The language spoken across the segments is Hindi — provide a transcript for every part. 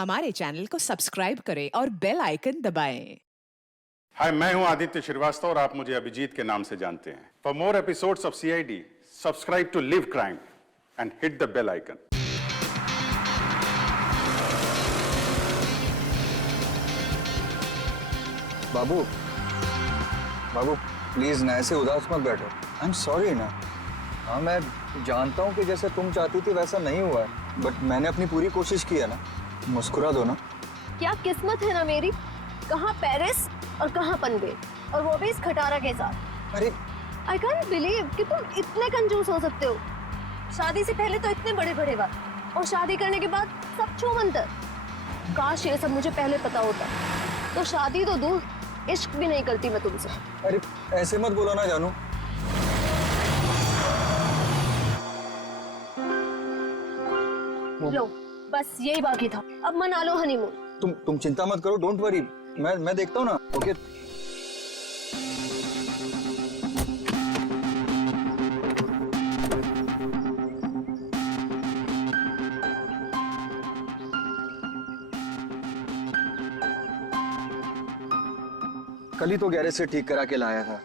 हमारे चैनल को सब्सक्राइब करें और बेल आइकन दबाएं। हाय, मैं हूं आदित्य श्रीवास्तव और आप मुझे अभिजीत के नाम से जानते हैं। For more episodes of CID, subscribe to Liv Crime and hit the bell icon. बाबू, बाबू प्लीज ना ऐसे उदास मत बैठो। आई एम सॉरी ना। हाँ, मैं जानता हूँ कि जैसे तुम चाहती थी वैसा नहीं हुआ है, बट मैंने अपनी पूरी कोशिश की है ना। मुस्कुरा दो ना। क्या किस्मत है ना मेरी, कहाँ पेरिस और कहाँ पनवेल, और वो भी इस खटारा के साथ। अरे आई कांट बिलीव कि तुम इतने कंजूस हो सकते हो। शादी से पहले तो इतने बड़े बड़े बात, और शादी करने के बाद सब छूमंतर। काश ये सब मुझे पहले पता होता, तो शादी तो दूर, इश्क भी नहीं करती मैं तुमसे। अरे ऐसे मत बोलो ना जानू। लो, बस यही बाकी था, अब मना लो हनीमून। तुम चिंता मत करो, डोंट वरी। मैं देखता हूँ ना। ओके कल ही तो गैरेज से ठीक करा के लाया था,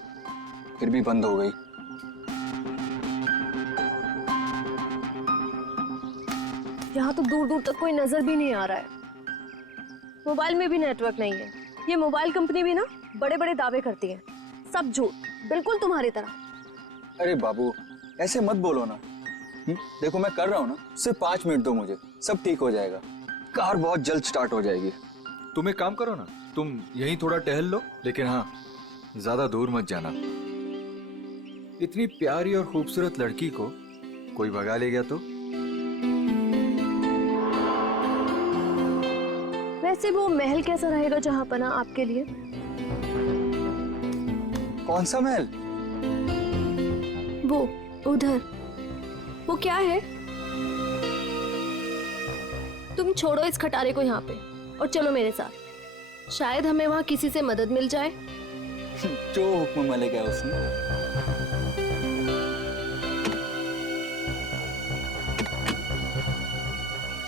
फिर भी बंद हो गई। यहाँ तो दूर दूर तक कोई नजर भी नहीं आ रहा है। मोबाइल में भी नेटवर्क नहीं है। ये मोबाइल कंपनी भी ना बड़े बड़े दावे करती है, सब झूठ, बिल्कुल तुम्हारी तरह। अरे बाबू ऐसे मत बोलो ना। देखो मैं कर रहा हूँ ना, सिर्फ 5 मिनट दो मुझे, सब ठीक हो जाएगा। कार बहुत जल्द स्टार्ट हो जाएगी। तुम एक काम करो ना, तुम यहीं थोड़ा टहल लो, लेकिन हाँ ज्यादा दूर मत जाना। इतनी प्यारी और खूबसूरत लड़की को कोई भगा ले गया तो? वैसे वो महल कैसा रहेगा जहाँ पना आपके लिए? कौन सा महल? वो उधर, वो क्या है? तुम छोड़ो इस खटारे को यहाँ पे और चलो मेरे साथ। शायद हमें वहाँ किसी से मदद मिल जाए। जो हुक्म मलिक है उसने।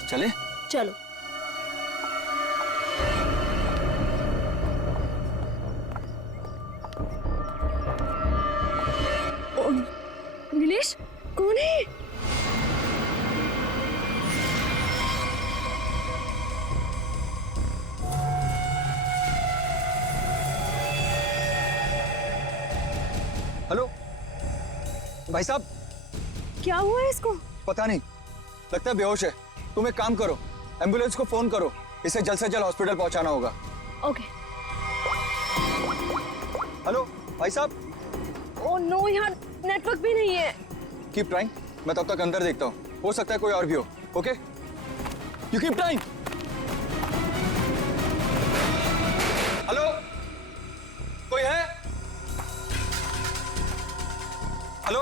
चले? चलो। नीलेश, कौन है? हेलो भाई साहब। क्या हुआ है इसको? पता नहीं, लगता है बेहोश है। तुम एक काम करो, एम्बुलेंस को फोन करो, इसे जल्द से जल्द हॉस्पिटल पहुंचाना होगा। ओके। हेलो भाई साहब। ओह नो, यहाँ नेटवर्क भी नहीं है। कीप ट्राइंग, मैं तब तक अंदर देखता हूँ, हो सकता है कोई और भी हो। Okay, you keep trying. Hello, कोई है? हेलो,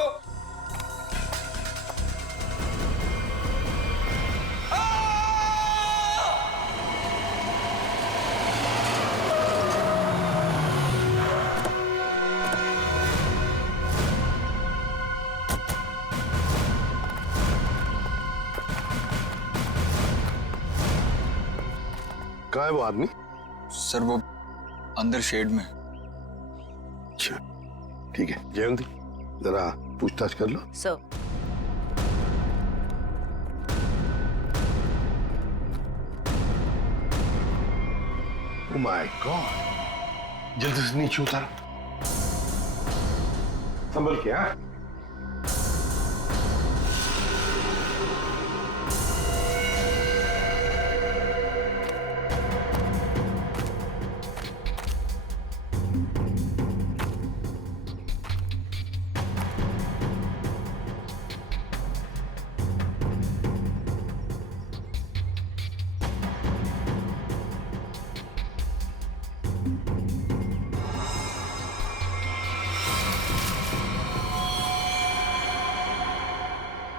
कहाँ है वो आदमी? सर वो अंदर शेड में। अच्छा ठीक है, जयंती जरा पूछताछ कर लो। सर, ओह माय गॉड, जल्दी से नीचे उतारो, संभल के। हाँ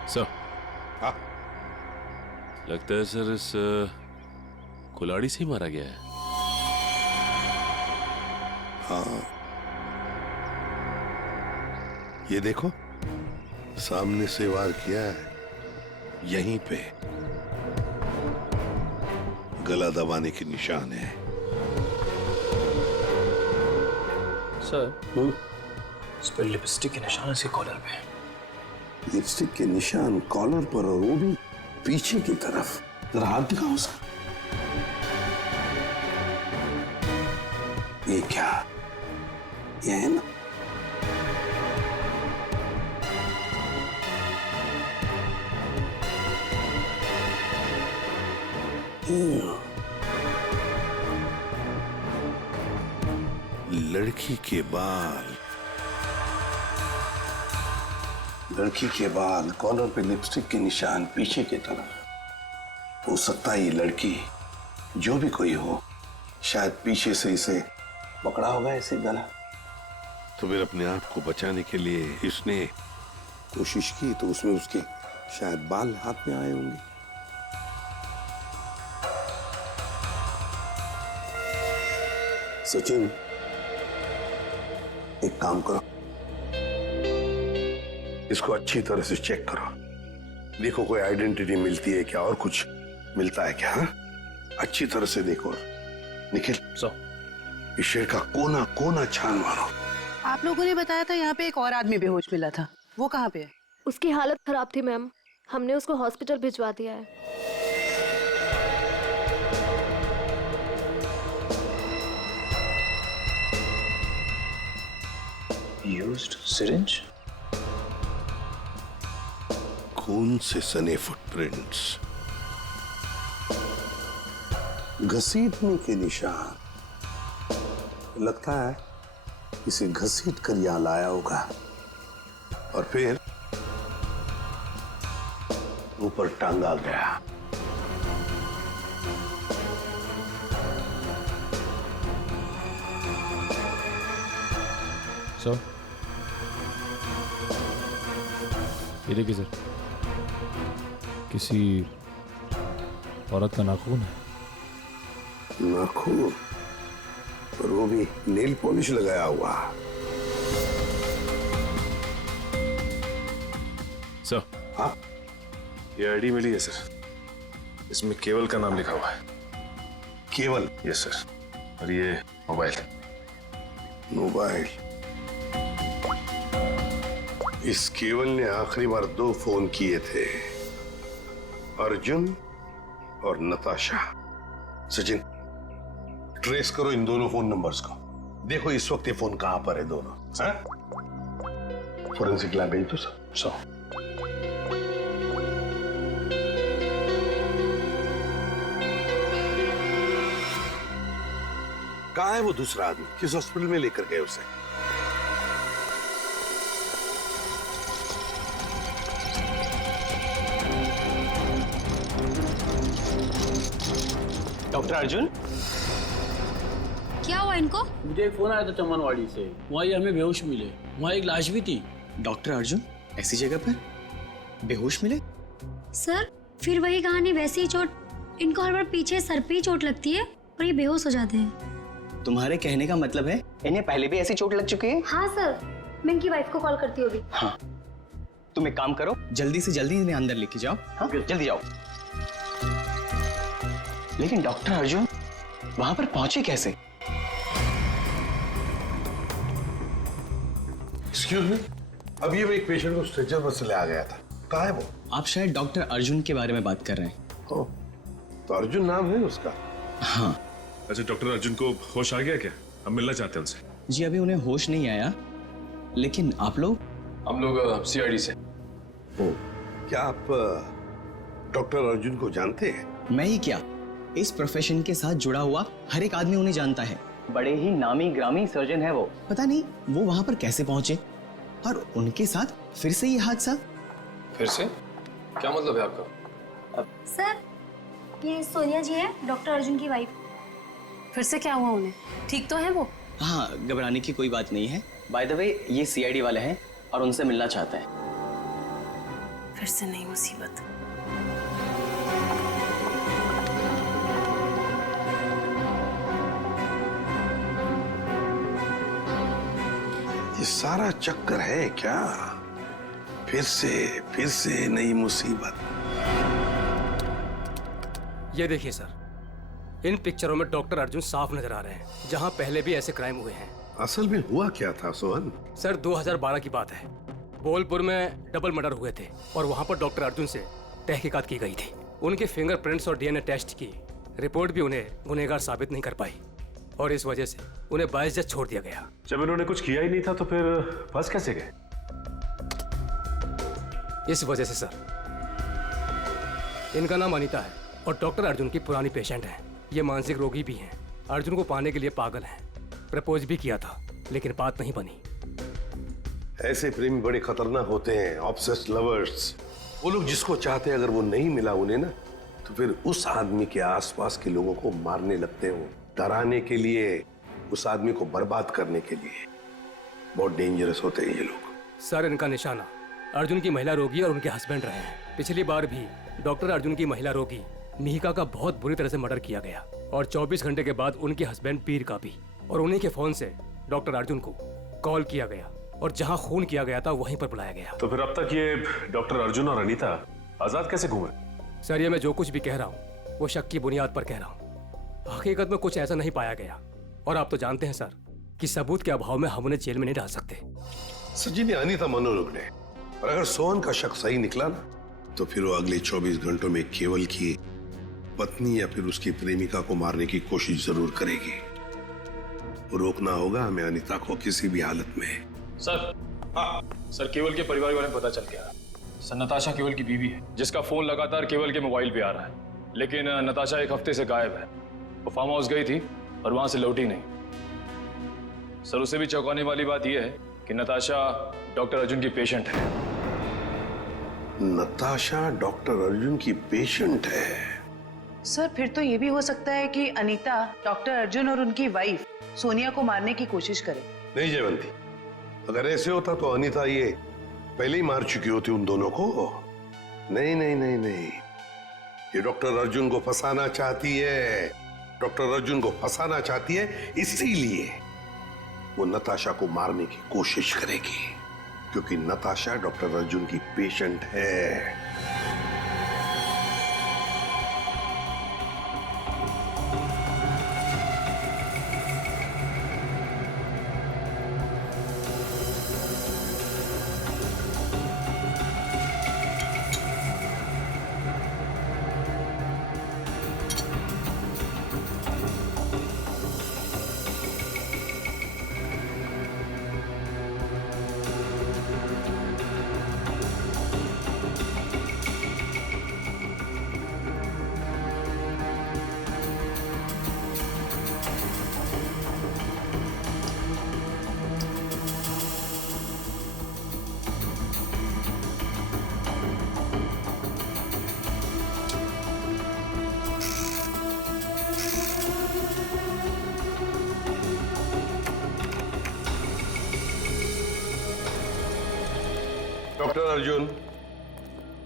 सर, हाँ लगता है सर इस कुल्हाड़ी से ही मारा गया है। हाँ, ये देखो सामने से वार किया है, यहीं पे गला दबाने के निशान है। सर इस पर लिपस्टिक के निशान इसके कॉलर पे। लिपस्टिक के निशान कॉलर पर, और वो भी पीछे की तरफ। जरा हाथ दिखाओ उसका। ये क्या? ये है ना? लड़की के बाल, लड़की के बाल, कॉलर पे लिपस्टिक के निशान पीछे की तरफ। हो सकता है ये लड़की, जो भी कोई हो, शायद पीछे से इसे पकड़ा होगा ऐसे गला। तो फिर अपने आप को बचाने के लिए इसने कोशिश की, तो उसमें उसके शायद बाल हाथ में आए होंगे। सचिन, एक काम करो, इसको अच्छी तरह से चेक करो। देखो कोई आइडेंटिटी मिलती है क्या, और कुछ मिलता है क्या? हा? अच्छी तरह से देखो। निखिल, इस शेर का कोना कोना छान मारो। आप लोगों ने बताया था यहाँ पे एक और आदमी बेहोश मिला था, वो कहाँ पे है? उसकी हालत खराब थी मैम, हमने उसको हॉस्पिटल भिजवा दिया है। यूज्ड सिरिंज, खून से सने फुटप्रिंट्स, घसीटने के निशान। लगता है इसे घसीट कर यहां लाया होगा और फिर ऊपर टांगा गया। सर, ये देखिए सर, किसी औरत का नाखून है। नाखून? और वो भी नेल पॉलिश लगाया हुआ। सर, हाँ, ये आईडी मिली है सर, इसमें केवल का नाम लिखा हुआ है। केवल? यस सर, और ये मोबाइल। मोबाइल? इस केवल ने आखिरी बार 2 फोन किए थे, अर्जुन और नताशा। सचिन, ट्रेस करो इन दोनों फोन नंबर्स को, देखो इस वक्त ये फोन कहां पर है दोनों। फोरेंसिक लैब भेज दो सर। कहां है वो दूसरा आदमी? किस हॉस्पिटल में लेकर गए उसे? डॉक्टर अर्जुन, क्या हुआ इनको? मुझे एक फोन आया था चमनवाड़ी से, वहीं हमें बेहोश मिले, वहाँ एक लाश भी थी। डॉक्टर अर्जुन ऐसी जगह पर बेहोश मिले? सर, फिर वही कहानी, वैसी ही चोट। इनको हर बार पीछे सर पे ही चोट लगती है और ये बेहोश हो जाते हैं। तुम्हारे कहने का मतलब है इन्हें पहले भी ऐसी चोट लग चुकी है? हाँ सर, मैं इनकी वाइफ को कॉल करती हूँ अभी। हाँ, तुम एक काम करो, जल्दी से जल्दी इन्हें अंदर लेके जाओ। हाँ, जल्दी जाओ। लेकिन डॉक्टर अर्जुन वहां पर पहुंचे कैसे? एक्सक्यूज मी, अभी एक पेशेंट को स्ट्रेचर पर से ले आ गया था, कहाँ है वो? आप शायद डॉक्टर अर्जुन के बारे में बात कर रहे हैं। ओ, तो अर्जुन नाम है उसका? हाँ। अच्छा, डॉक्टर अर्जुन को होश आ गया क्या? हम मिलना चाहते हैं उनसे। जी अभी उन्हें होश नहीं आया, लेकिन आप लोग? हम लोग सीआईडी से। ओ, क्या आप डॉक्टर अर्जुन को जानते हैं? मैं ही क्या, इस प्रोफेशन के साथ जुड़ा हुआ हर एक आदमी उन्हें जानता है। बड़े ही नामी ग्रामी सर्जन है वो। पता नहीं वो वहां पर कैसे पहुंचे, और उनके साथ फिर से ये हादसा। फिर से? क्या मतलब है आपका? सर, ये सोनिया जी है, डॉक्टर अर्जुन की वाइफ। फिर से क्या हुआ उन्हें? ठीक तो है वो? हाँ, घबराने की कोई बात नहीं है। बाय द वे, ये सीआईडी वाले हैं और उनसे मिलना चाहते हैं। फिर से नई मुसीबत। ये सारा चक्कर है क्या? फिर से नई मुसीबत। ये देखिए सर, इन पिक्चरों में डॉक्टर अर्जुन साफ नजर आ रहे हैं, जहां पहले भी ऐसे क्राइम हुए हैं। असल में हुआ क्या था सोहन? सर 2012 की बात है। बोलपुर में डबल मर्डर हुए थे और वहां पर डॉक्टर अर्जुन से तहकीकात की गई थी। उनके फिंगरप्रिंट्स और डीएनए टेस्ट की रिपोर्ट भी उन्हें गुनहगार साबित नहीं कर पाई और इस वजह से उन्हें बाइज्जत छोड़ दिया गया। जब इन्होंने कुछ किया ही नहीं था तो फिर फंस कैसे गए? इस वजह से सर, इनका नाम अनीता है और डॉक्टर अर्जुन की पुरानी पेशेंट है। ये मानसिक रोगी भी हैं। अर्जुन को पाने के लिए पागल हैं। प्रपोज भी किया था लेकिन बात नहीं बनी। ऐसे प्रेमी बड़े खतरनाक होते हैं, ऑब्सेस्ड लवर्स। वो लोग जिसको चाहते हैं अगर वो नहीं मिला उन्हें ना, तो फिर उस आदमी के आसपास के लोगों को मारने लगते हैं, डराने के लिए, उस आदमी को बर्बाद करने के लिए। बहुत डेंजरस होते हैं ये लोग। सर इनका निशाना अर्जुन की महिला रोगी और उनके हस्बैंड रहे हैं। पिछली बार भी डॉक्टर अर्जुन की महिला रोगी मिहिका का बहुत बुरी तरह से मर्डर किया गया और 24 घंटे के बाद उनके हस्बैंड पीर का भी। और उन्हीं के फोन से डॉक्टर अर्जुन को कॉल किया गया और जहां खून किया गया था वहीं पर बुलाया गया। तो फिर अब तक ये डॉक्टर अर्जुन और अनीता आजाद कैसे घूमे? सर ये मैं जो कुछ भी कह रहा हूँ वो शक की बुनियाद पर कह रहा हूँ। हकीकत में कुछ ऐसा नहीं पाया गया और आप तो जानते हैं सर कि सबूत के अभाव में हम उन्हें जेल में नहीं डाल सकते। सचिन, अनीता मनोरोग ने, और अगर सोहन का शक सही निकला ना, तो फिर वो अगले 24 घंटों में केवल की पत्नी या फिर उसकी प्रेमिका को मारने की कोशिश जरूर करेगी। रोकना होगा हमें अनीता को किसी भी हालत में। सर, हाँ सर, केवल के परिवार के बारे में पता चल गया। सर नताशा केवल की बीवी है जिसका फोन लगातार केवल के मोबाइल पे आ रहा है, लेकिन नताशा एक हफ्ते से गायब है। वो फार्म हाउस गई थी और वहां से लौटी नहीं। सर उससे भी चौंकाने वाली बात यह है कि नताशा डॉक्टर अर्जुन की पेशेंट है। नताशा डॉक्टर अर्जुन की पेशेंट है? सर फिर तो ये भी हो सकता है कि अनीता डॉक्टर अर्जुन और उनकी वाइफ सोनिया को मारने की कोशिश करे। नहीं जयवंती, अगर ऐसे होता तो अनीता ये पहले ही मार चुकी होती उन दोनों को। नहीं नहीं नहीं नहीं, ये डॉक्टर अर्जुन को फंसाना चाहती है। डॉक्टर अर्जुन को फंसाना चाहती है, इसीलिए वो नताशा को मारने की कोशिश करेगी, क्योंकि नताशा डॉक्टर अर्जुन की पेशेंट है। डॉक्टर अर्जुन,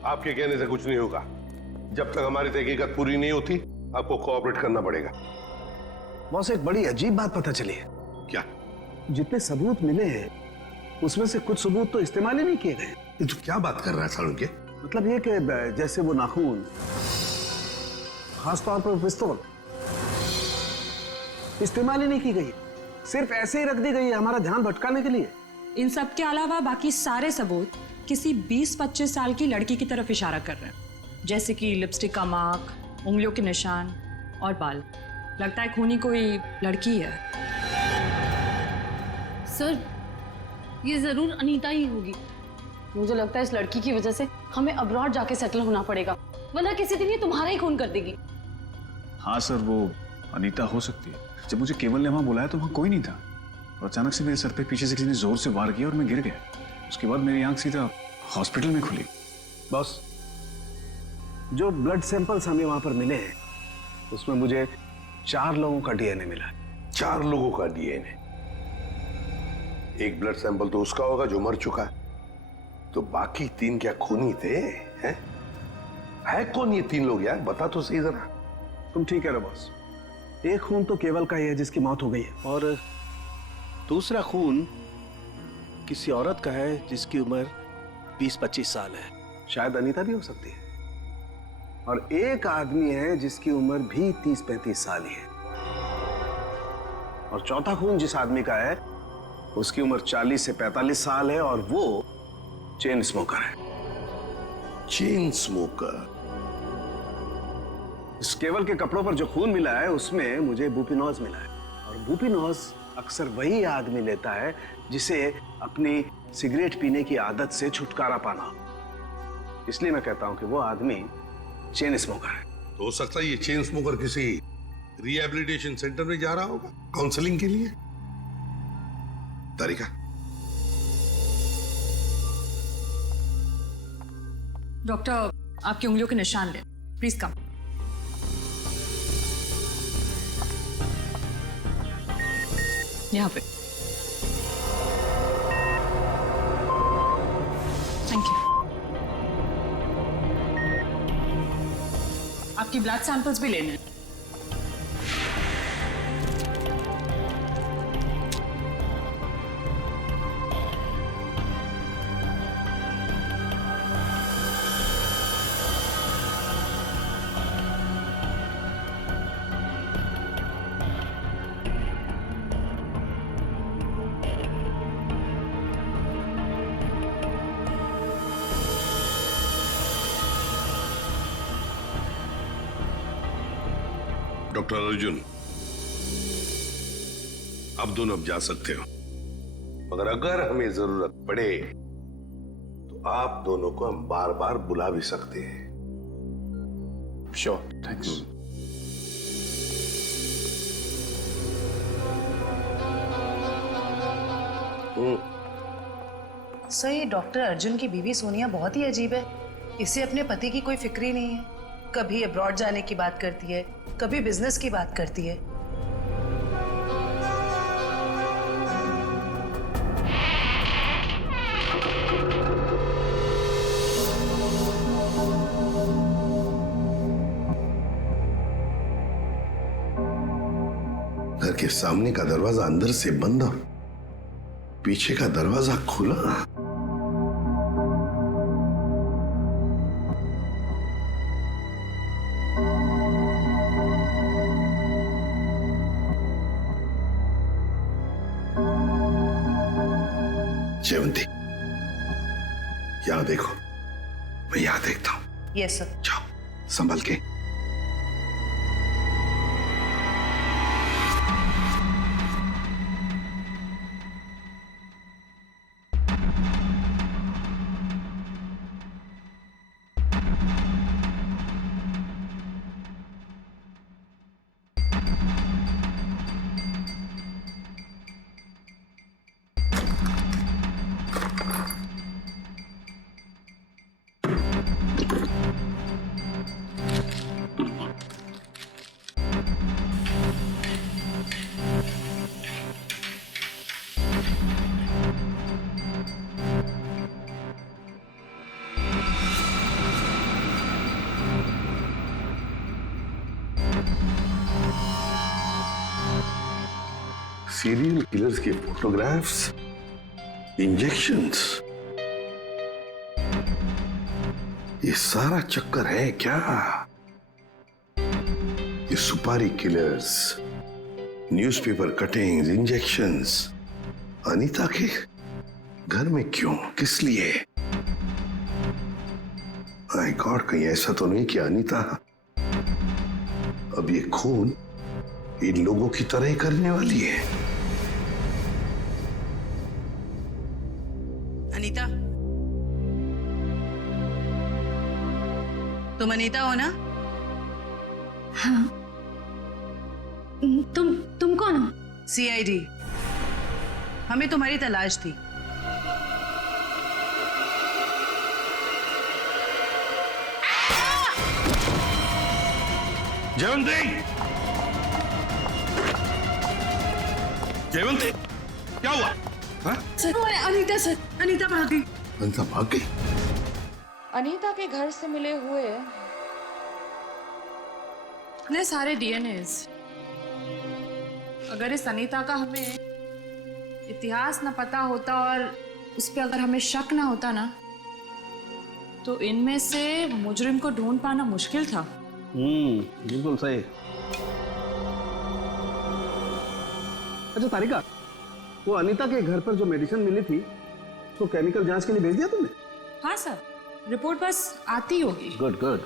आपके कहने से कुछ नहीं होगा। जब तक हमारी तहकीकात पूरी नहीं होती आपको कोऑपरेट करना पड़ेगा। बॉस, एक बड़ी अजीब बात पता चली है। क्या? जितने सबूत मिले हैं उसमें से कुछ सबूत तो इस्तेमाल ही नहीं किए गए। ये तो क्या बात कर रहा है सारुण के? मतलब ये कि जैसे वो नाखून, खासतौर पर पिस्तौल, इस्तेमाल ही नहीं की गई, सिर्फ ऐसे ही रख दी गई है हमारा ध्यान भटकाने के लिए। इन सब के अलावा बाकी सारे सबूत किसी 20-25 साल की लड़की की तरफ इशारा कर रहे हैं, जैसे कि लिपस्टिक का मार्क, उंगलियों के निशान और बाल। लगता है खूनी कोई लड़की है। सर ये जरूर अनीता ही होगी। मुझे लगता है इस लड़की की वजह से हमें अब्रॉड जाके सेटल होना पड़ेगा, वरना किसी दिन ये तुम्हारा ही खून कर देगी। हाँ सर, वो अनीता हो सकती है। जब मुझे केवल ने वहां बुलाया तो वहां कोई नहीं था और अचानक से मेरे सर पे पीछे से किसी ने जोर से वार किया और मैं गिर गया। उसके बाद मेरी आंख सीधा हॉस्पिटल में खुली। बॉस, जो ब्लड सैंपल्स हमें वहां पर मिले हैं उसमें मुझे 4 लोगों का डीएनए मिला। 4 लोगों का डीएनए? एक ब्लड सैंपल तो उसका होगा जो मर चुका है, तो बाकी 3 क्या खूनी थे? हैं? है कौन ये 3 लोग यार? बता तो सही जरा। तुम ठीक है बॉस, एक खून तो केवल का ही है जिसकी मौत हो गई है, और दूसरा खून किसी औरत का है जिसकी उम्र 20-25 साल है। शायद अनीता भी हो सकती है। और एक आदमी है जिसकी उम्र भी 30-35 साल ही है। और चौथा खून जिस आदमी का है उसकी उम्र 40 से 45 साल है और वो चेन स्मोकर है। Chain smoker? इस केवल के कपड़ों पर जो खून मिला है उसमें मुझे बुपिनॉज मिला है, और बुपिनॉज अक्सर वही आदमी लेता है जिसे अपनी सिगरेट पीने की आदत से छुटकारा पाना हो। इसलिए मैं कहता हूं कि वो आदमी चेन स्मोकर है। तो हो सकता है ये चेन स्मोकर किसी रिहैबिलिटेशन सेंटर में जा रहा होगा काउंसलिंग के लिए। तारिका, डॉक्टर आपकी उंगलियों के निशान ले, प्लीज कम। यहाँ पे। Thank you. आपकी ब्लड सैंपल्स भी लेने हैं। डॉक्टर अर्जुन, आप दोनों अब जा सकते हो, मगर अगर हमें जरूरत पड़े तो आप दोनों को हम बार बार बुला भी सकते हैं। Sure, thanks. सर, ये डॉक्टर अर्जुन की बीवी सोनिया बहुत ही अजीब है। इसे अपने पति की कोई फिक्र ही नहीं है। कभी अब्रॉड जाने की बात करती है, कभी बिजनेस की बात करती है। घर के सामने का दरवाजा अंदर से बंद और पीछे का दरवाजा खुला। जयवंती, यहां देखो, मैं यहां देखता हूं। Yes sir. जाओ, संभल के। सीरियल किलर्स के फोटोग्राफ्स, इंजेक्शंस, ये सारा चक्कर है क्या? ये सुपारी killers, newspaper cuttings, injections Anita के घर में क्यों, किस लिए? माय गॉड, कहीं ऐसा तो नहीं कि अनीता अब ये खून इन लोगों की तरह ही करने वाली है? अनीता, तुम अनीता हो ना? हाँ। तुम कौन हो? सीआईडी। हमें तुम्हारी तलाश थी। जयवंती, जयवंती, क्या हुआ? हाँ? सर, अनीता सर, अनीता भाग गई। अनीता भाग गई? अनीता के घर से मिले हुए इतने सारे डीएनएस, अगर इस अनीता का हमें इतिहास न पता होता और उस पर अगर हमें शक ना होता ना, तो इनमें से मुजरिम को ढूंढ पाना मुश्किल था। बिल्कुल सही। अच्छा तारिका, वो अनीता के घर पर जो मेडिसिन मिली थी तो केमिकल जांच के लिए भेज दिया तुमने? हाँ सर, रिपोर्ट बस आती होगी। Good good.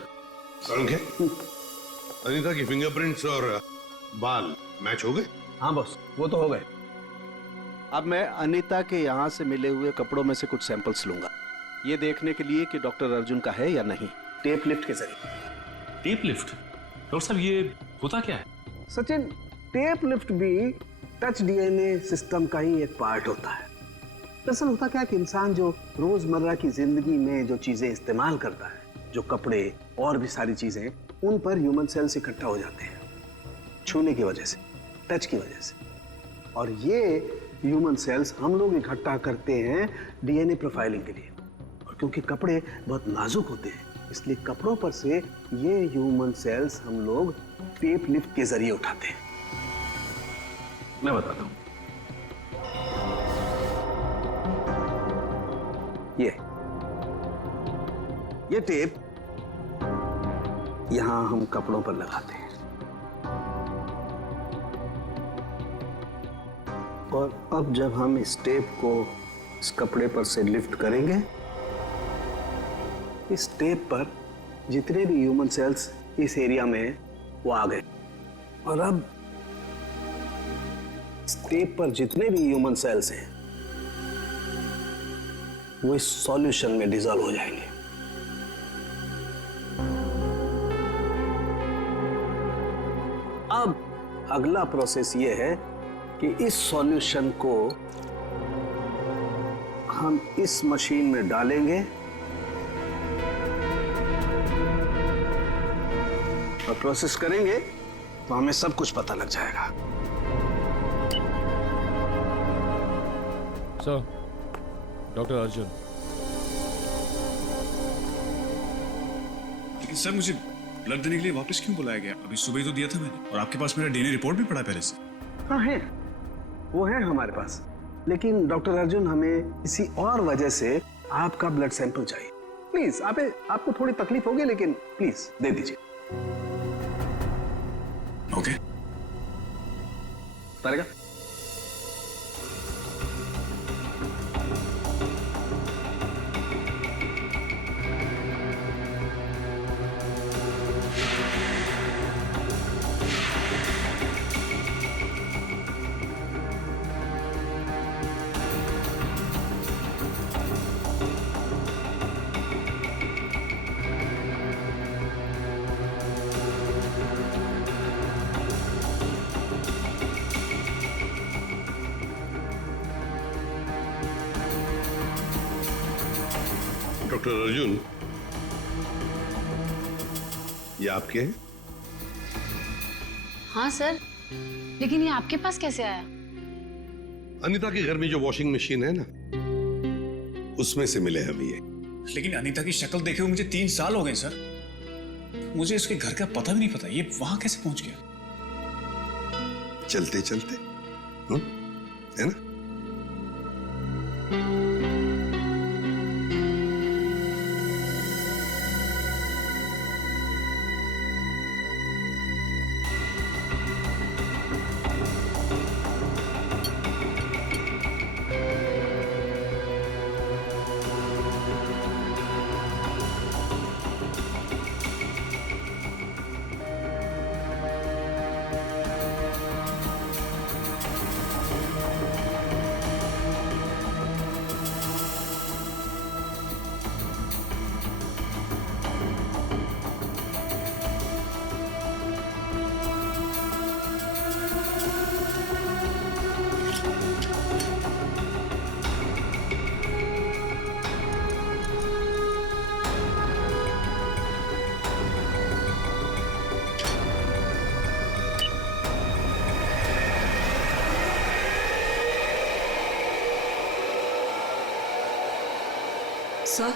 अनीता की फिंगरप्रिंट्स और बाल मैच हो गए? हाँ बॉस, वो तो हो गए। अब मैं अनीता के यहाँ से मिले हुए कपड़ों में से कुछ सैंपल्स लूंगा, ये देखने के लिए कि डॉक्टर अर्जुन का है या नहीं, टेप लिफ्ट के जरिए। Tape lift? डॉक्टर साहब ये होता क्या है? सचिन, टेप लिफ्ट भी टच डीएनए सिस्टम का ही एक पार्ट होता है। दरअसल होता क्या कि इंसान जो रोजमर्रा की जिंदगी में जो चीजें इस्तेमाल करता है, जो कपड़े और भी सारी चीजें, उन पर ह्यूमन सेल्स इकट्ठा हो जाते हैं छूने की वजह से, टच की वजह से। और ये ह्यूमन सेल्स हम लोग इकट्ठा करते हैं डीएनए प्रोफाइलिंग के लिए। और क्योंकि कपड़े बहुत नाजुक होते हैं, इसलिए कपड़ों पर से ये ह्यूमन सेल्स हम लोग टेप लिफ्ट के जरिए उठाते हैं। मैं बताता हूं। ये टेप यहां हम कपड़ों पर लगाते हैं और अब जब हम इस टेप को इस कपड़े पर से लिफ्ट करेंगे, इस टेप पर जितने भी ह्यूमन सेल्स इस एरिया में वो आ गए। और अब इस टेप पर जितने भी ह्यूमन सेल्स हैं वो इस सॉल्यूशन में डिसॉल्व हो जाएंगे। अब अगला प्रोसेस ये है कि इस सॉल्यूशन को हम इस मशीन में डालेंगे और प्रोसेस करेंगे तो हमें सब कुछ पता लग जाएगा। Sir, doctor Arjun. लेकिन सर, मुझे ब्लड देने के लिए वापस क्यों बुलाया गया? अभी सुबह ही तो दिया था मैंने, और आपके पास मेरा डीएनए रिपोर्ट भी पड़ा पहले से। हाँ है, वो है हमारे पास, लेकिन डॉक्टर अर्जुन हमें किसी और वजह से आपका ब्लड सैंपल चाहिए। प्लीज, आपको थोड़ी तकलीफ होगी, लेकिन प्लीज दे दीजिए। ओके। तारिका, डॉक्टर अर्जुन, ये आपके हैं? हाँ सर, लेकिन ये आपके पास कैसे आया? अनीता के घर में जो वॉशिंग मशीन है ना, उसमें से मिले हमें ये। लेकिन अनीता की शक्ल देखे हुए मुझे 3 साल हो गए सर। मुझे इसके घर का पता भी नहीं पता, ये वहां कैसे पहुंच गया? चलते चलते, है ना? सर,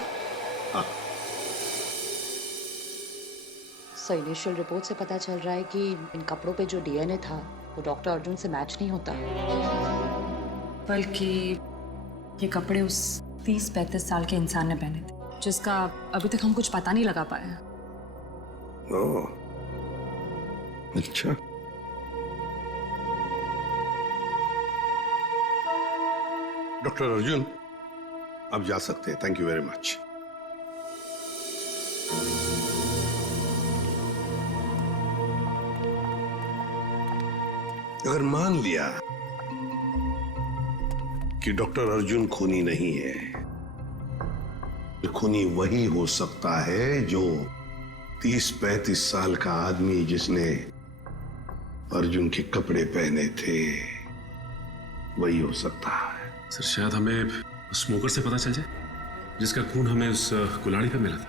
सर इनिशियल रिपोर्ट से पता चल रहा है कि इन कपड़ों पे जो डीएनए था वो डॉक्टर अर्जुन से मैच नहीं होता, बल्कि ये कपड़े उस 30-35 साल के इंसान ने पहने थे। जिसका अभी तक हम कुछ पता नहीं लगा पाए हैं। ओह, अच्छा। डॉक्टर अर्जुन, आप जा सकते हैं। Thank you very much. अगर मान लिया कि डॉक्टर अर्जुन खूनी नहीं है, तो खूनी वही हो सकता है जो 30-35 साल का आदमी जिसने अर्जुन के कपड़े पहने थे, वही हो सकता है। सर शायद हमें स्मोकर से पता चल जाए जिसका खून हमें उस कुल्हाड़ी पे मिला था।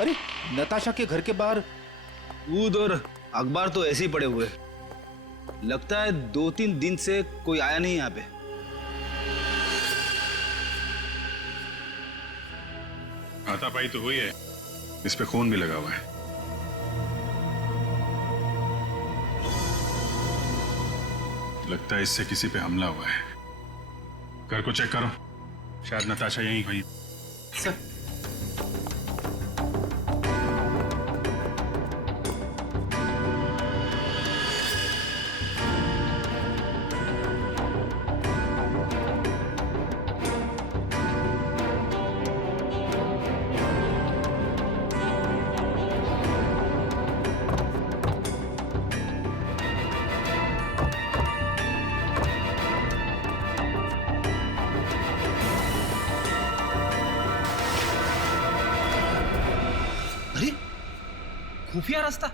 अरे नताशा के घर के बाहर दूध और अखबार तो ऐसे ही पड़े हुए, लगता है 2-3 दिन से कोई आया नहीं यहाँ पे। हाथापाई तो हुई है, इस पे खून भी लगा हुआ है। लगता है इससे किसी पे हमला हुआ है। घर को चेक करो, शायद नताशा यहीं हुई। सर खुफिया रास्ता।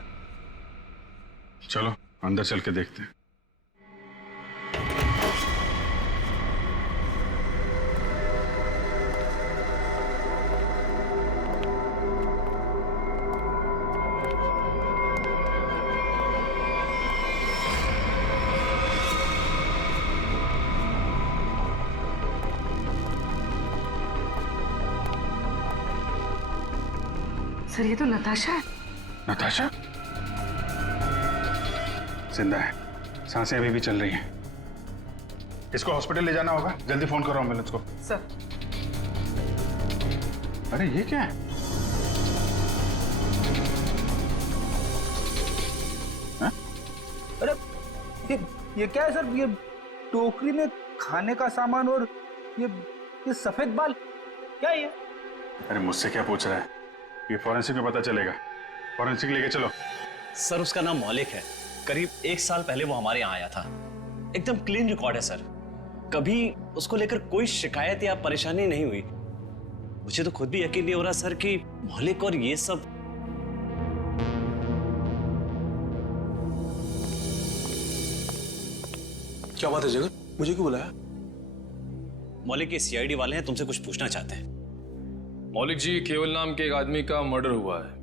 चलो अंदर चल के देखते हैं। सर ये तो नताशा है। नताशा जिंदा है, सांसें अभी भी चल रही हैं। इसको हॉस्पिटल ले जाना होगा, जल्दी फोन करो एम्बुलेंस को। सर अरे ये क्या है? हा? अरे ये क्या है सर? ये टोकरी में खाने का सामान और ये सफेद बाल क्या है ये? अरे मुझसे क्या पूछ रहा है? ये फॉरेंसिक में पता चलेगा। फॉरेंसिक लेके चलो। सर उसका नाम मौलिक है, करीब 1 साल पहले वो हमारे यहाँ आया था। एकदम क्लीन रिकॉर्ड है सर, कभी उसको लेकर कोई शिकायत या परेशानी नहीं हुई। मुझे तो खुद भी यकीन नहीं हो रहा सर कि मौलिक और ये सब। क्या बात है जगन, मुझे क्यों बुलाया? मौलिक के सीआईडी वाले हैं, तुमसे कुछ पूछना चाहते हैं। मौलिक जी, केवल नाम के एक आदमी का मर्डर हुआ है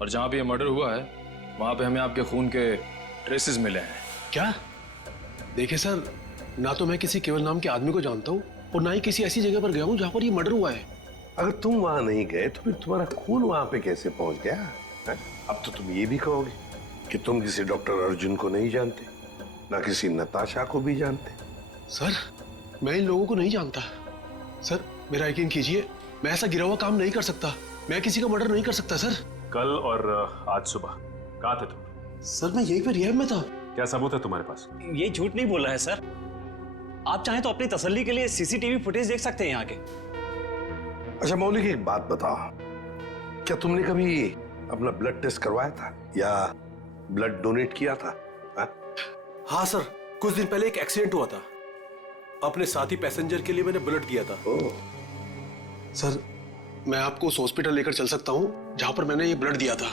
और जहां पे ये मर्डर हुआ है वहां पे हमें आपके खून के ट्रेसेस मिले हैं। क्या? देखिए सर, ना तो मैं किसी केवल नाम के आदमी को जानता हूँ और ना ही किसी ऐसी जगह पर गया हूँ जहाँ पर ये मर्डर हुआ है। अगर तुम वहां नहीं गए तो फिर तुम्हारा खून वहां पे कैसे पहुंच गया है? अब तो तुम ये भी कहोगे कि तुम किसी डॉक्टर अर्जुन को नहीं जानते, ना किसी नताशा को भी जानते। सर मैं इन लोगों को नहीं जानता। सर मेरा यकीन कीजिए, मैं ऐसा गिरा हुआ काम नहीं कर सकता। मैं किसी का मर्डर नहीं कर सकता सर। कल और आज सुबह कहाँ थे तुम? सर मैं यहीं पे रिहैब में था। क्या सबूत है तुम्हारे पास? ये झूठ नहीं बोल रहा है सर। आप चाहें तो अपनी तसल्ली के लिए सीसीटीवी फुटेज देख सकते हैं यहाँ के। अच्छा मौलिक, एक बात बताओ, क्या तुमने कभी अपना ब्लड टेस्ट करवाया था या ब्लड डोनेट किया था? हाँ सर, कुछ दिन पहले एक एक्सीडेंट हुआ था, अपने साथी पैसेंजर के लिए मैंने ब्लड किया था। सर मैं आपको उस हॉस्पिटल लेकर चल सकता हूँ जहां पर मैंने ये ब्लड दिया था।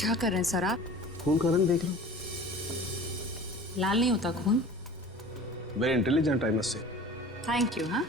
क्या कर रहे हैं सर आप? खून का रंग देख लो। लाल नहीं होता खून। Very intelligent I must say. Thank you. हाँ,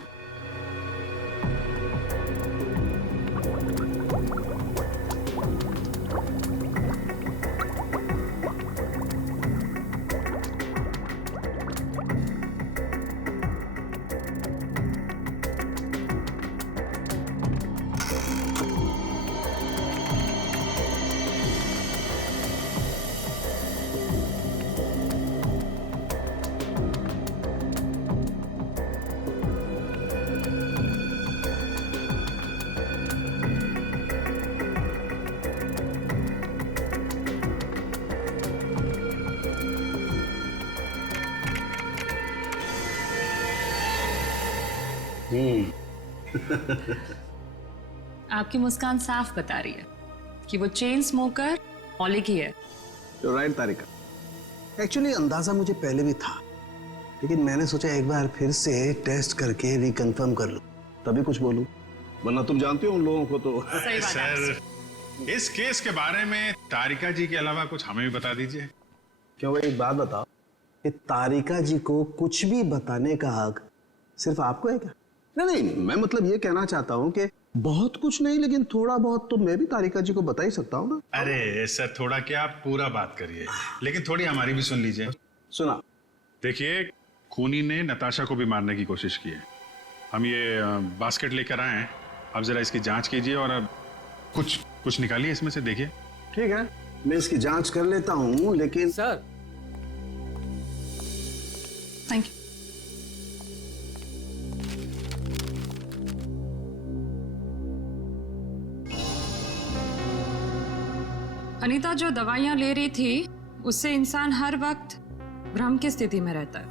आपकी मुस्कान साफ बता रही है कि वो चेन स्मोकर मौलिक ही है। राइट तारिका, एक्चुअली अंदाजा मुझे पहले भी था, लेकिन मैंने सोचा एक बार फिर से टेस्ट करके रिकंफर्म कर लूं, तभी कुछ बोलूं, वरना तुम जानते हो उन लोगों को तो। सर, इस केस के बारे में तारिका जी के अलावा कुछ हमें भी बता दीजिए। क्यों भाई, एक बात बताओ कि तारिका जी को कुछ भी बताने का हक सिर्फ आपको है क्या? नहीं, मैं मतलब ये कहना चाहता हूँ कि बहुत कुछ नहीं, लेकिन थोड़ा बहुत तो मैं भी तारिका जी को बता ही सकता हूँ ना। अरे सर, थोड़ा क्या, आप पूरा बात करिए, लेकिन थोड़ी हमारी भी सुन लीजिए। सुना। देखिए, खूनी ने नताशा को भी मारने की कोशिश की है। हम ये बास्केट लेकर आए हैं, अब जरा इसकी जांच कीजिए और अब कुछ निकालिए इसमें से, देखिए। ठीक है, मैं इसकी जांच कर लेता हूँ, लेकिन सर। Thank you. अनीता जो दवाइयां ले रही थी उससे इंसान हर वक्त भ्रम की स्थिति में रहता है।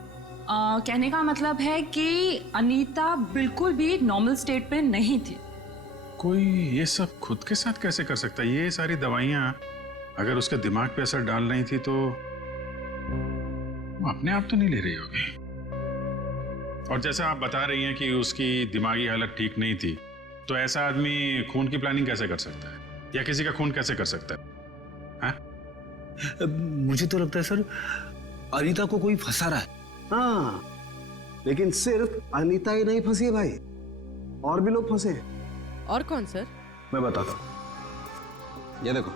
कहने का मतलब है कि अनीता बिल्कुल भी नॉर्मल स्टेट में नहीं थी। कोई ये सब खुद के साथ कैसे कर सकता है? ये सारी दवाइयां अगर उसके दिमाग पे असर डाल रही थी तो वो अपने आप तो नहीं ले रही होगी। और जैसा आप बता रही हैं कि उसकी दिमागी हालत ठीक नहीं थी, तो ऐसा आदमी खून की प्लानिंग कैसे कर सकता है, या किसी का खून कैसे कर सकता है? मुझे तो लगता है सर, अनीता को कोई फंसा रहा है। हाँ, लेकिन सिर्फ अनीता ही नहीं फंसी है भाई, और भी लोग फंसे हैं। और कौन सर? मैं बताता हूं, ये देखो।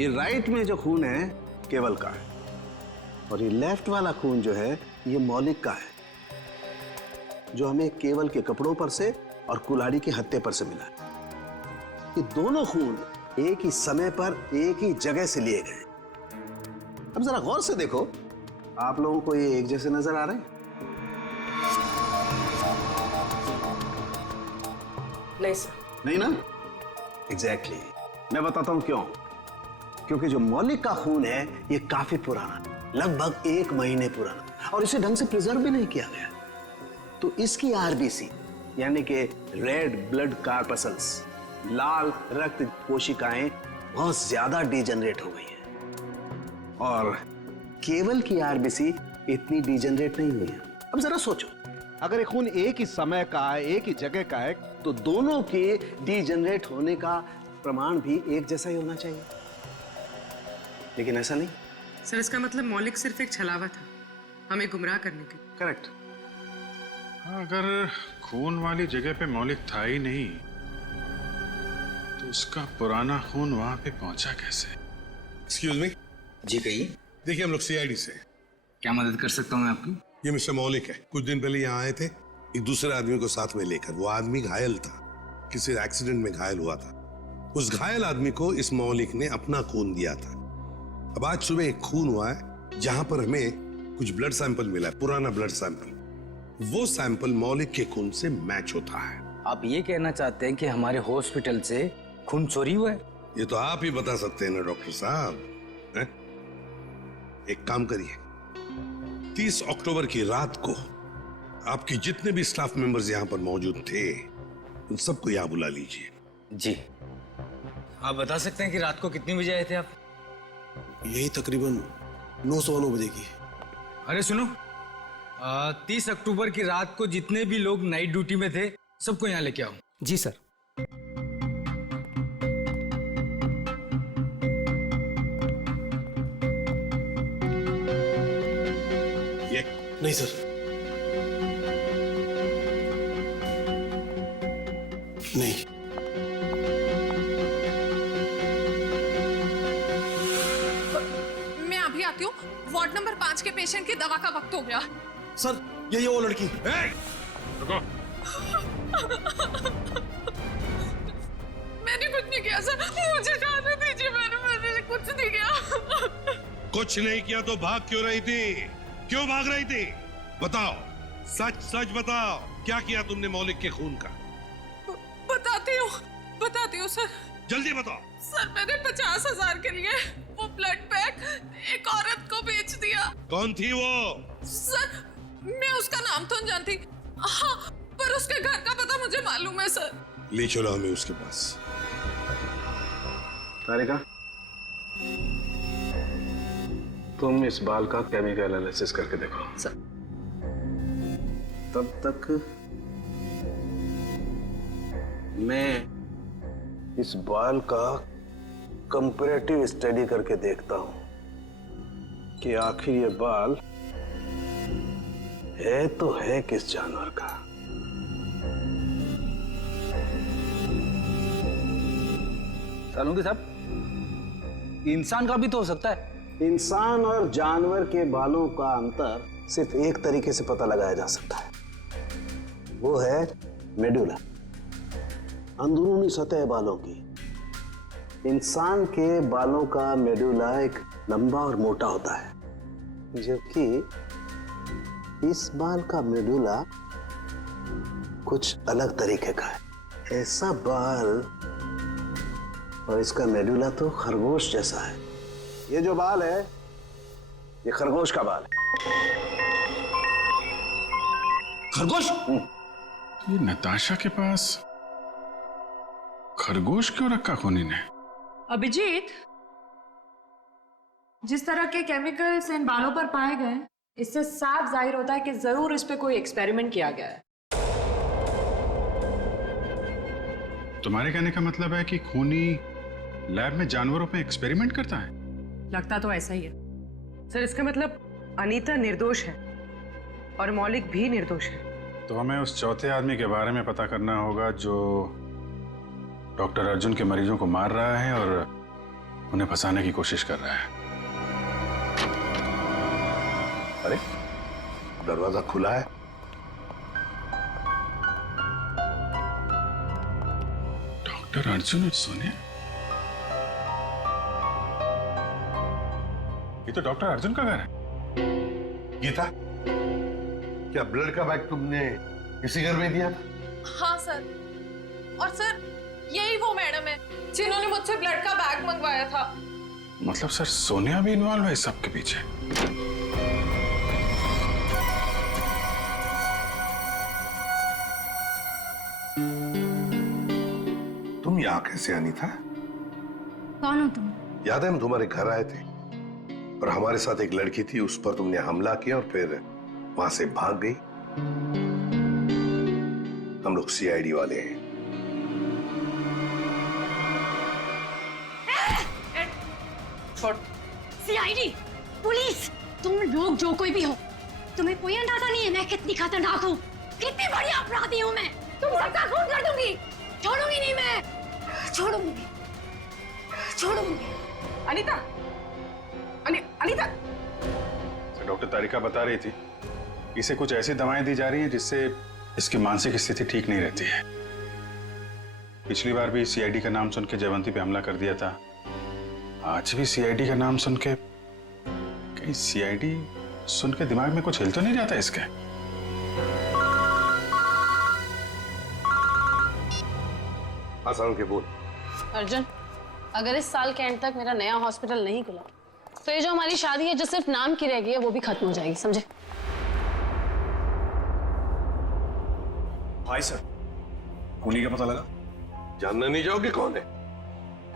ये राइट में जो खून है केवल का है, और ये लेफ्ट वाला खून जो है ये मौलिक का है, जो हमें केवल के कपड़ों पर से और कुल्हाड़ी के हत्थे पर से मिला है। ये दोनों खून एक ही समय पर एक ही जगह से लिए गए। अब जरा गौर से देखो, आप लोगों को ये एक जैसे नजर आ रहे हैं? नहीं सर। नहीं ना? एग्जैक्टली। मैं बताता हूं क्यों। क्योंकि जो मौलिक का खून है ये काफी पुराना, लगभग 1 महीने पुराना, और इसे ढंग से प्रिजर्व भी नहीं किया गया। तो इसकी आरबीसी यानी कि रेड ब्लड कार्पसल्स, लाल रक्त कोशिकाएं बहुत ज्यादा डिजेनरेट हो गई हैं, और केवल की आरबीसी इतनी डिजेनरेट नहीं हुई है। अब जरा सोचो, अगर ये खून एक ही समय का है, एक ही जगह का है, तो दोनों के डिजेनरेट होने का प्रमाण भी एक जैसा ही होना चाहिए, लेकिन ऐसा नहीं। सर, इसका मतलब मौलिक सिर्फ एक छलावा था हमें गुमराह करने के। करेक्ट। अगर खून वाली जगह पे मौलिक था ही नहीं, तो उसका पुराना खून वहां पे पहुंचा कैसे? Excuse me. जी कहिए। देखिए, हम लोग सीआईडी से। क्या मदद कर सकता हूँ मैं आपकी? ये मिस्टर मौलिक है। कुछ दिन पहले यहाँ आए थे एक दूसरे आदमी को साथ में लेकर। वो आदमी घायल था, किसी एक्सीडेंट में घायल हुआ था। उस घायल आदमी को इस मौलिक ने अपना खून दिया था। अब आज सुबह एक खून हुआ है जहां पर हमें कुछ ब्लड सैंपल मिला है, पुराना ब्लड सैंपल। वो सैंपल मौलिक के खून से मैच होता है। आप ये कहना चाहते हैं कि हमारे हॉस्पिटल से खून चोरी हुआ है? ये तो आप ही बता सकते हैं ना डॉक्टर साहब। एक काम करिए, 30 अक्टूबर की रात को आपके जितने भी स्टाफ मेंबर्स यहाँ पर मौजूद थे उन सबको यहाँ बुला लीजिए। जी। आप बता सकते हैं कि रात को कितने बजे आए थे आप? यही तकरीबन 9:09 बजे की। अरे सुनो, 30 अक्टूबर की रात को जितने भी लोग नाइट ड्यूटी में थे सबको यहाँ लेके आओ। जी सर। ये नहीं सर, नहीं। मैं अभी आती हूँ। वार्ड नंबर 5 के पेशेंट की दवा का वक्त हो गया। सर ये वो लड़की। रुको। मैंने कुछ नहीं किया सर, मुझे जाने दीजिए। मैंने कुछ नहीं किया। कुछ नहीं किया तो भाग क्यों रही थी? क्यों भाग रही थी? बताओ, सच सच बताओ, क्या किया तुमने मौलिक के खून का? बताती हूँ सर। जल्दी बताओ। सर मैंने 50,000 के लिए वो ब्लड पैक एक औरत को बेच दिया। कौन थी वो? सर मैं उसका नाम तो नहीं जानती, हाँ, पर उसके घर का पता मुझे मालूम है सर। ले चलो हमें उसके पास। तारिका, तुम इस बाल का केमिकल एनालिसिस करके देखो। सर। तब तक मैं इस बाल का कंपैरेटिव स्टडी करके देखता हूं कि आखिर ये बाल है तो है किस जानवर का। सालुंकी साहब, इंसान का भी तो हो सकता है। इंसान और जानवर के बालों का अंतर सिर्फ एक तरीके से पता लगाया जा सकता है, वो है मेडुला, अंदरूनी सतह बालों की। इंसान के बालों का मेडुला एक लंबा और मोटा होता है, जबकि इस बाल का मेडुला कुछ अलग तरीके का है। ऐसा बाल और इसका मेडुला तो खरगोश जैसा है। ये जो बाल है, ये खरगोश का बाल है। खरगोश? ये नताशा के पास खरगोश क्यों रखा खूनी ने? अभिजीत, जिस तरह के केमिकल्स इन बालों पर पाए गए, इससे साफ जाहिर होता है कि जरूर इस पे कोई एक्सपेरिमेंट किया गया है। तुम्हारे कहने का मतलब है कि खूनी लैब में जानवरों पे एक्सपेरिमेंट करता है? लगता तो ऐसा ही है सर। इसका मतलब अनीता निर्दोष है और मौलिक भी निर्दोष है। तो हमें उस चौथे आदमी के बारे में पता करना होगा जो डॉक्टर अर्जुन के मरीजों को मार रहा है और उन्हें फंसाने की कोशिश कर रहा है। अरे दरवाजा खुला है। डॉक्टर अर्जुन और सोनिया, ये तो डॉक्टर अर्जुन का घर है। गीता, क्या ब्लड का बैग तुमने इसी घर में दिया था? हाँ सर, और सर यही वो मैडम है जिन्होंने मुझसे ब्लड का बैग मंगवाया था। मतलब सर सोनिया भी इन्वॉल्व है इस सब के पीछे? तुम यहाँ कैसे आनी था? कौन हो तुम? याद है हम तुम्हारे घर आए थे और हमारे साथ एक लड़की थी, उस पर तुमने हमला किया और फिर वहां से भाग गई। हम लोग सीआईडी वाले हैं। सीआईडी, पुलिस, तुम लोग जो कोई भी हो, तुम्हें कोई अंदाजा नहीं है मैं कितनी खतरनाक हूँ, कितनी बड़ी अपराधी हूँ मैं। तुम सबका खून कर दूंगी, छोड़ूंगी नहीं मैं, छोड़ूंगी। अनीता, अनीता। डॉक्टर तारिका बता रही थी इसे कुछ ऐसी दवाएं दी जा रही हैं जिससे इसकी मानसिक स्थिति ठीक नहीं रहती है। पिछली बार भी सीआईडी का नाम सुन के जयवंती पे हमला कर दिया था, आज भी सीआईडी का नाम सुन के, कहीं सीआईडी सुन के दिमाग में कुछ हिल तो नहीं जाता इसके? आसान के बोल। अर्जुन, अगर इस साल के एंड तक मेरा नया हॉस्पिटल नहीं खुला तो ये जो हमारी शादी है जो सिर्फ नाम की रह गई है वो भी खत्म हो जाएगी, समझे? हाय सर, खूनी का पता लगा? जानना नहीं चाहोगे कौन है?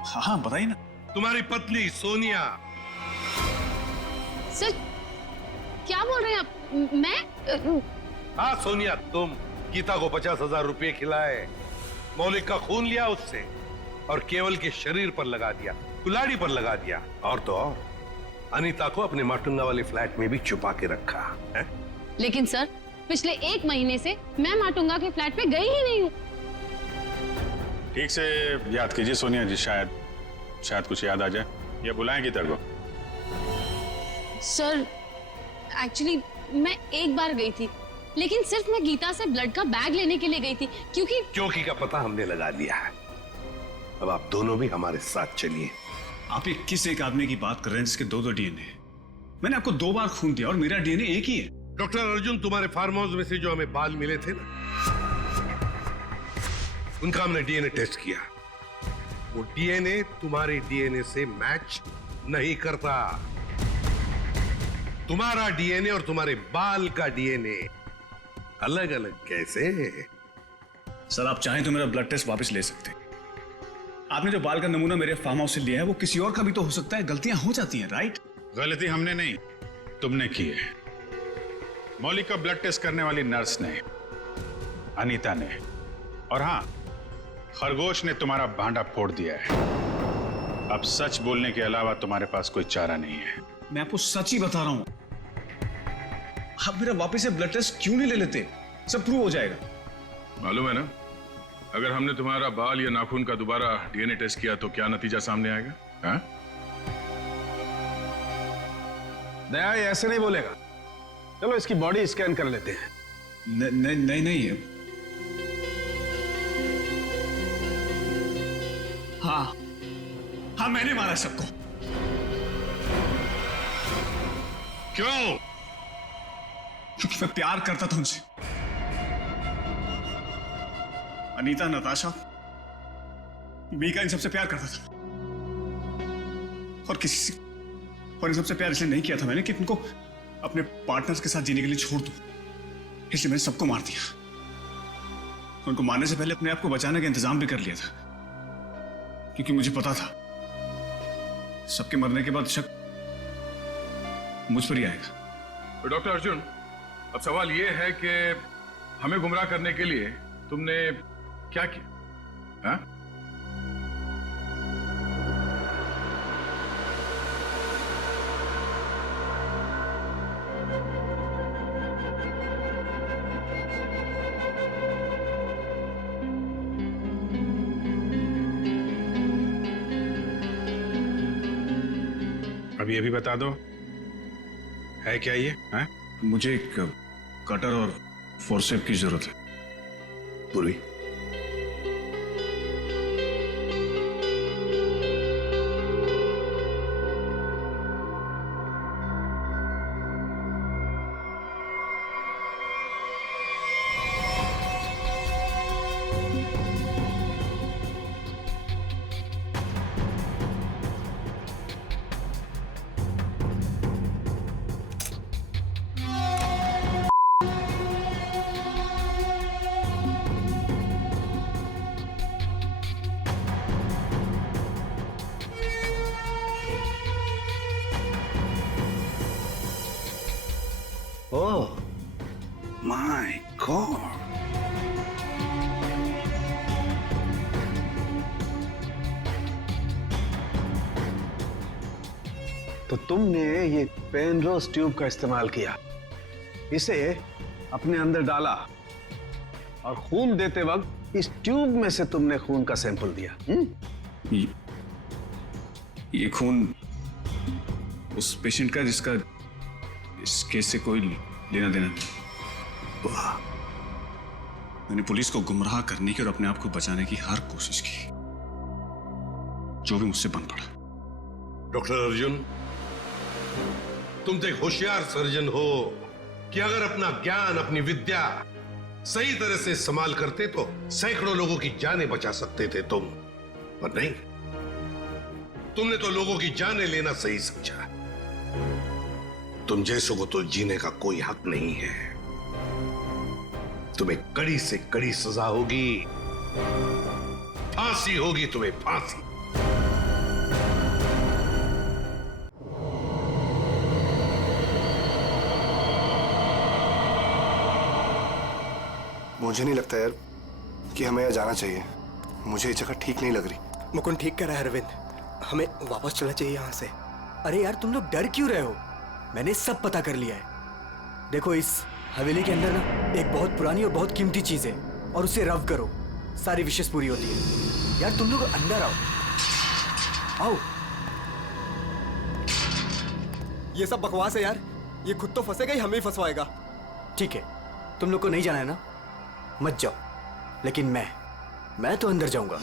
हाँ बताइए ना। तुम्हारी पत्नी सोनिया। सर क्या बोल रहे हैं आप? मैं? हाँ सोनिया, तुम गीता को 50,000 रुपए खिलाए मौलिक का खून लिया उससे और केवल के शरीर पर लगा दिया, कुल्हाड़ी पर लगा दिया, और तो और अनीता को अपने माटुंगा वाले फ्लैट में भी छुपा के रखा है। लेकिन सर, पिछले 1 महीने से मैं माटुंगा के फ्लैट पे गई ही नहीं हूँ। ठीक से याद कीजिए सोनिया जी, शायद कुछ याद आ जाए, या बुलाएंगी तेरे को? सर, एक्चुअली मैं एक बार गई थी, लेकिन सिर्फ मैं गीता से ब्लड का बैग लेने के लिए गई थी, क्योंकि का पता हमने लगा लिया है। अब आप दोनों भी हमारे साथ चलिए। आप ये किस एक आदमी की बात कर रहे हैं जिसके 2 डीएनए? मैंने आपको 2 बार खून दिया और मेरा डीएनए एक ही है। डॉक्टर अर्जुन, तुम्हारे फार्म हाउस में से जो हमें बाल मिले थे ना, उनका हमने डीएनए टेस्ट किया। वो डीएनए तुम्हारे डीएनए से मैच नहीं करता। तुम्हारा डीएनए और तुम्हारे बाल का डीएनए अलग अलग कैसे? सर, आप चाहें तो मेरा ब्लड टेस्ट वापस ले सकते हैं। आपने जो बाल का नमूना मेरे फार्म हाउस से लिया है वो किसी और का भी तो हो सकता है। गलतियां हो जाती हैं, राइट? गलती हमने नहीं, तुमने की है। मौलिक का ब्लड टेस्ट करने वाली नर्स ने, अनीता ने, और हाँ, खरगोश ने तुम्हारा भांडा फोड़ दिया है। अब सच बोलने के अलावा तुम्हारे पास कोई चारा नहीं है। मैं आपको सच ही बता रहा हूं। आप मेरा वापस से ब्लड टेस्ट क्यों नहीं ले लेते? सब प्रूव हो जाएगा। मालूम है ना, अगर हमने तुम्हारा बाल या नाखून का दोबारा डीएनए टेस्ट किया तो क्या नतीजा सामने आएगा? हाँ? दया ये ऐसे नहीं बोलेगा। चलो इसकी बॉडी स्कैन कर लेते हैं। नहीं। हाँ, मैंने मारा सबको। क्यों? क्योंकि मैं प्यार करता था उनसे। अनीता, नताशा, मीका, इन सबसे प्यार करता था। और इन सबसे प्यार इसलिए नहीं किया था मैंने कि इनको अपने पार्टनर्स के साथ जीने के लिए छोड़ दूं। इसलिए मैंने सबको मार दिया। उनको मारने से पहले अपने आप को बचाने का इंतजाम भी कर लिया था, क्योंकि मुझे पता था सबके मरने के बाद शक मुझ पर ही आएगा। तो डॉक्टर अर्जुन, अब सवाल यह है कि हमें गुमराह करने के लिए तुमने क्या किया? हाँ? अब ये भी बता दो, है क्या ये? है? मुझे एक कटर और फोर्सेप की जरूरत है। पूर्वी, Oh my God! तो तुमने ये पेनरोज ट्यूब का इस्तेमाल किया, इसे अपने अंदर डाला और खून देते वक्त इस ट्यूब में से तुमने खून का सैंपल दिया। ये खून उस पेशेंट का जिसका इस केस से कोई लेना देना नहीं। वाह! मैंने पुलिस को गुमराह करने की और अपने आप को बचाने की हर कोशिश की, जो भी मुझसे बन पड़ा। डॉक्टर अर्जुन, तुम तो एक होशियार सर्जन हो कि अगर अपना ज्ञान, अपनी विद्या सही तरह से इस्तेमाल करते तो सैकड़ों लोगों की जानें बचा सकते थे तुम, पर नहीं, तुमने तो लोगों की जानें लेना सही समझा। तुम जैसों को तो जीने का कोई हक नहीं है। तुम्हें कड़ी से कड़ी सजा होगी, फांसी होगी तुम्हें, फांसी। मुझे नहीं लगता यार कि हमें यहाँ जाना चाहिए। मुझे ये जगह ठीक नहीं लग रही। मुकुंद ठीक कह रहा है अरविंद, हमें वापस चलना चाहिए यहाँ से। अरे यार तुम लोग डर क्यों रहे हो? मैंने सब पता कर लिया है। देखो इस हवेली के अंदर ना एक बहुत पुरानी और बहुत कीमती चीज है, और उसे रब करो, सारी विशेष पूरी होती है। यार तुम लोग अंदर आओ, आओ। ये सब बकवास है यार, ये खुद तो फंसेगा ही हमें ही फंसवाएगा। ठीक है, तुम लोग को नहीं जाना है ना, मत जाओ, लेकिन मैं तो अंदर जाऊंगा।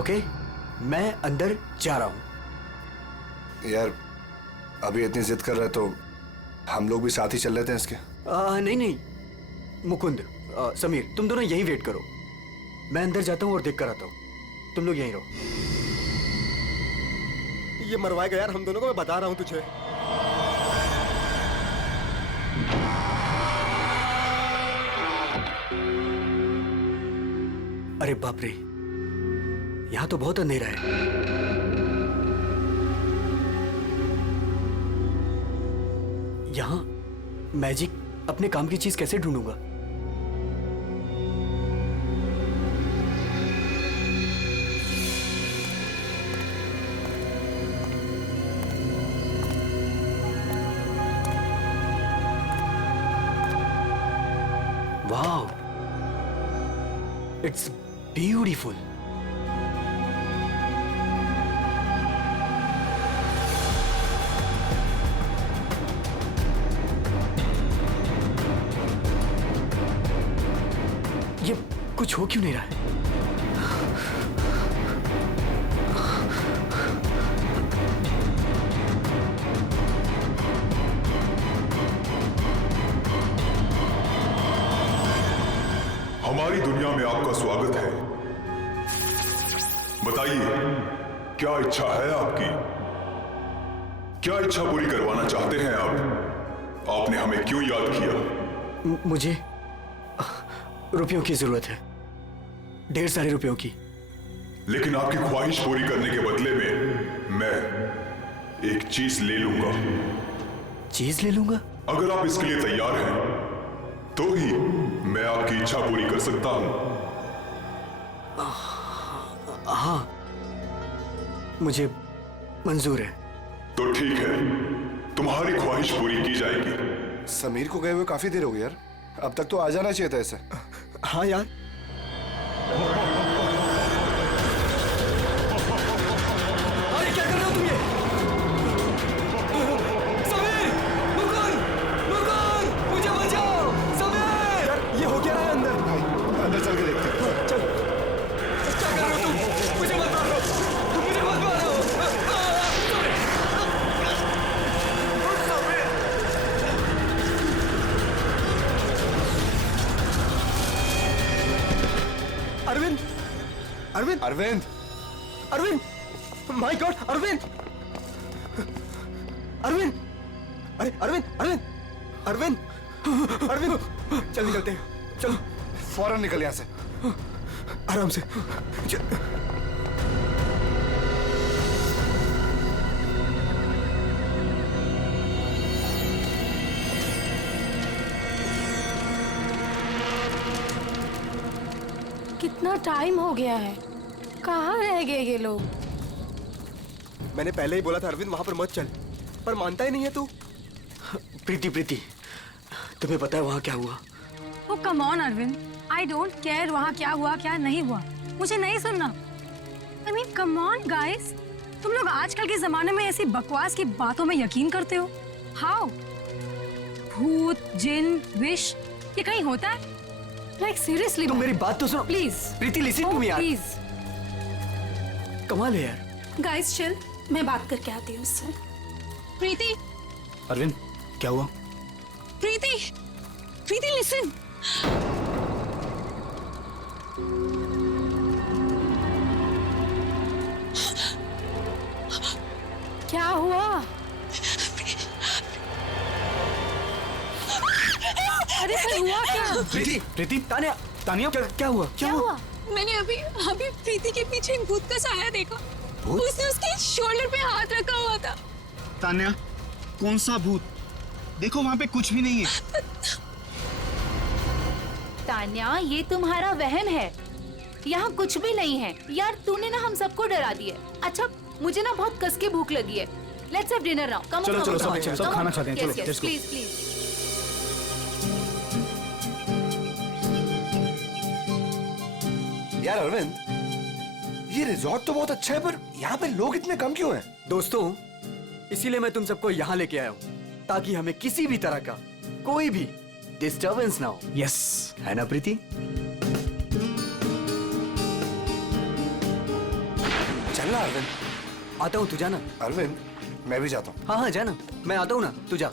ओके, मैं अंदर जा रहा हूं। यार अभी इतनी जिद कर रहे तो हम लोग भी साथ ही चल लेते हैं इसके। नहीं मुकुंद, समीर, तुम दोनों यहीं वेट करो, मैं अंदर जाता हूं और देख कर आता हूं। तुम लोग यहीं रहो। ये मरवाएगा यार हम दोनों को, मैं बता रहा हूं तुझे। अरे बाप रे, यहां तो बहुत अंधेरा है। यहां मैजिक अपने काम की चीज कैसे ढूंढूंगा? Wow, it's beautiful. ये कुछ हो क्यों नहीं रहा है? हमारी दुनिया में आपका स्वागत है। बताइए, क्या इच्छा है आपकी? क्या इच्छा पूरी करवाना चाहते हैं आप? आपने हमें क्यों याद किया? मुझे रुपयों की जरूरत है, ढेर सारे रुपयों की। लेकिन आपकी ख्वाहिश पूरी करने के बदले में मैं एक चीज ले लूंगा। चीज ले लूंगा? अगर आप इसके लिए तैयार हैं तो ही मैं आपकी इच्छा पूरी कर सकता हूं। हाँ, मुझे मंजूर है। तो ठीक है, तुम्हारी ख्वाहिश पूरी की जाएगी। समीर को गए हुए काफी देर हो गई यार, अब तक तो आ जाना चाहिए था ऐसे। हाँ यार, अरे क्या कर रहे हो तुम ये? समीर, मुकुंद, मुझे बचाओ। समीर, यार ये हो क्या रहा है अंदर? अंदर चल के देखते हैं। चल, क्या कर रहे हो तुम? मुझे मत मारो, मुझे मत मारो। अरविंद, अरविंद, अरविंद, अरविंद, माय गॉड, अरविंद, अरविंद, अरे अरविंद, अरविंद, अरविंद, अरविंद, चल निकलते हैं, चलो फौरन निकल यहाँ से, आराम से। कितना टाइम हो गया है, कहाँ रह गए ये लोग? मैंने पहले ही बोला था अरविंद वहां पर मत चल, पर मानता ही नहीं है तू। प्रीति, प्रीति, तुम्हें पता है वहां क्या हुआ? Oh come on Arvind, I don't care वहाँ क्या हुआ क्या नहीं हुआ, मुझे नहीं सुनना। I mean come on guys, तुम लोग आजकल के जमाने में ऐसी बकवास की बातों में यकीन करते हो? हाउ? भूत, जिन, विश, ये कहीं होता है? लाइक सीरियसली तुम मेरी बात तो सुनो please. Preeti, listen to me यार, प्लीज। कमाल है यार। गाइस चिल, मैं बात करके आती हूँ उससे। प्रीति, अरविंद क्या हुआ? प्रीति, प्रीति लिसन। क्या हुआ? अरे फिर हुआ क्या? प्रीति, प्रीति, तानिया, तानिया, क्या हुआ? क्या हुआ? मैंने अभी प्रीति के पीछे एक भूत का साया देखा। उसने उसके शोल्डर पे हाथ रखा हुआ था। तानिया, कौन सा भूत? देखो वहां पे कुछ भी नहीं है। तान्या, ये तुम्हारा वहम है। यहाँ कुछ भी नहीं है यार, तूने ना हम सबको डरा दिया। अच्छा मुझे ना बहुत कस के भूख लगी है। Let's have dinner now. Come चलो चलो सब खाना खाते हैं। चलो प्लीज प्लीज। यार अरविंद, ये रिजॉर्ट तो बहुत अच्छा है, पर यहाँ पे लोग इतने कम क्यों हैं? दोस्तों, इसीलिए मैं तुम सबको यहाँ लेके आया हूँ, ताकि हमें किसी भी तरह का कोई भी डिस्टर्बेंस ना हो। यस, है ना प्रीति? चलना अरविंद। आता हूँ, तू जाना। अरविंद, मैं भी जाता हूँ। हाँ हाँ जाना, मैं आता हूँ ना, तू जा।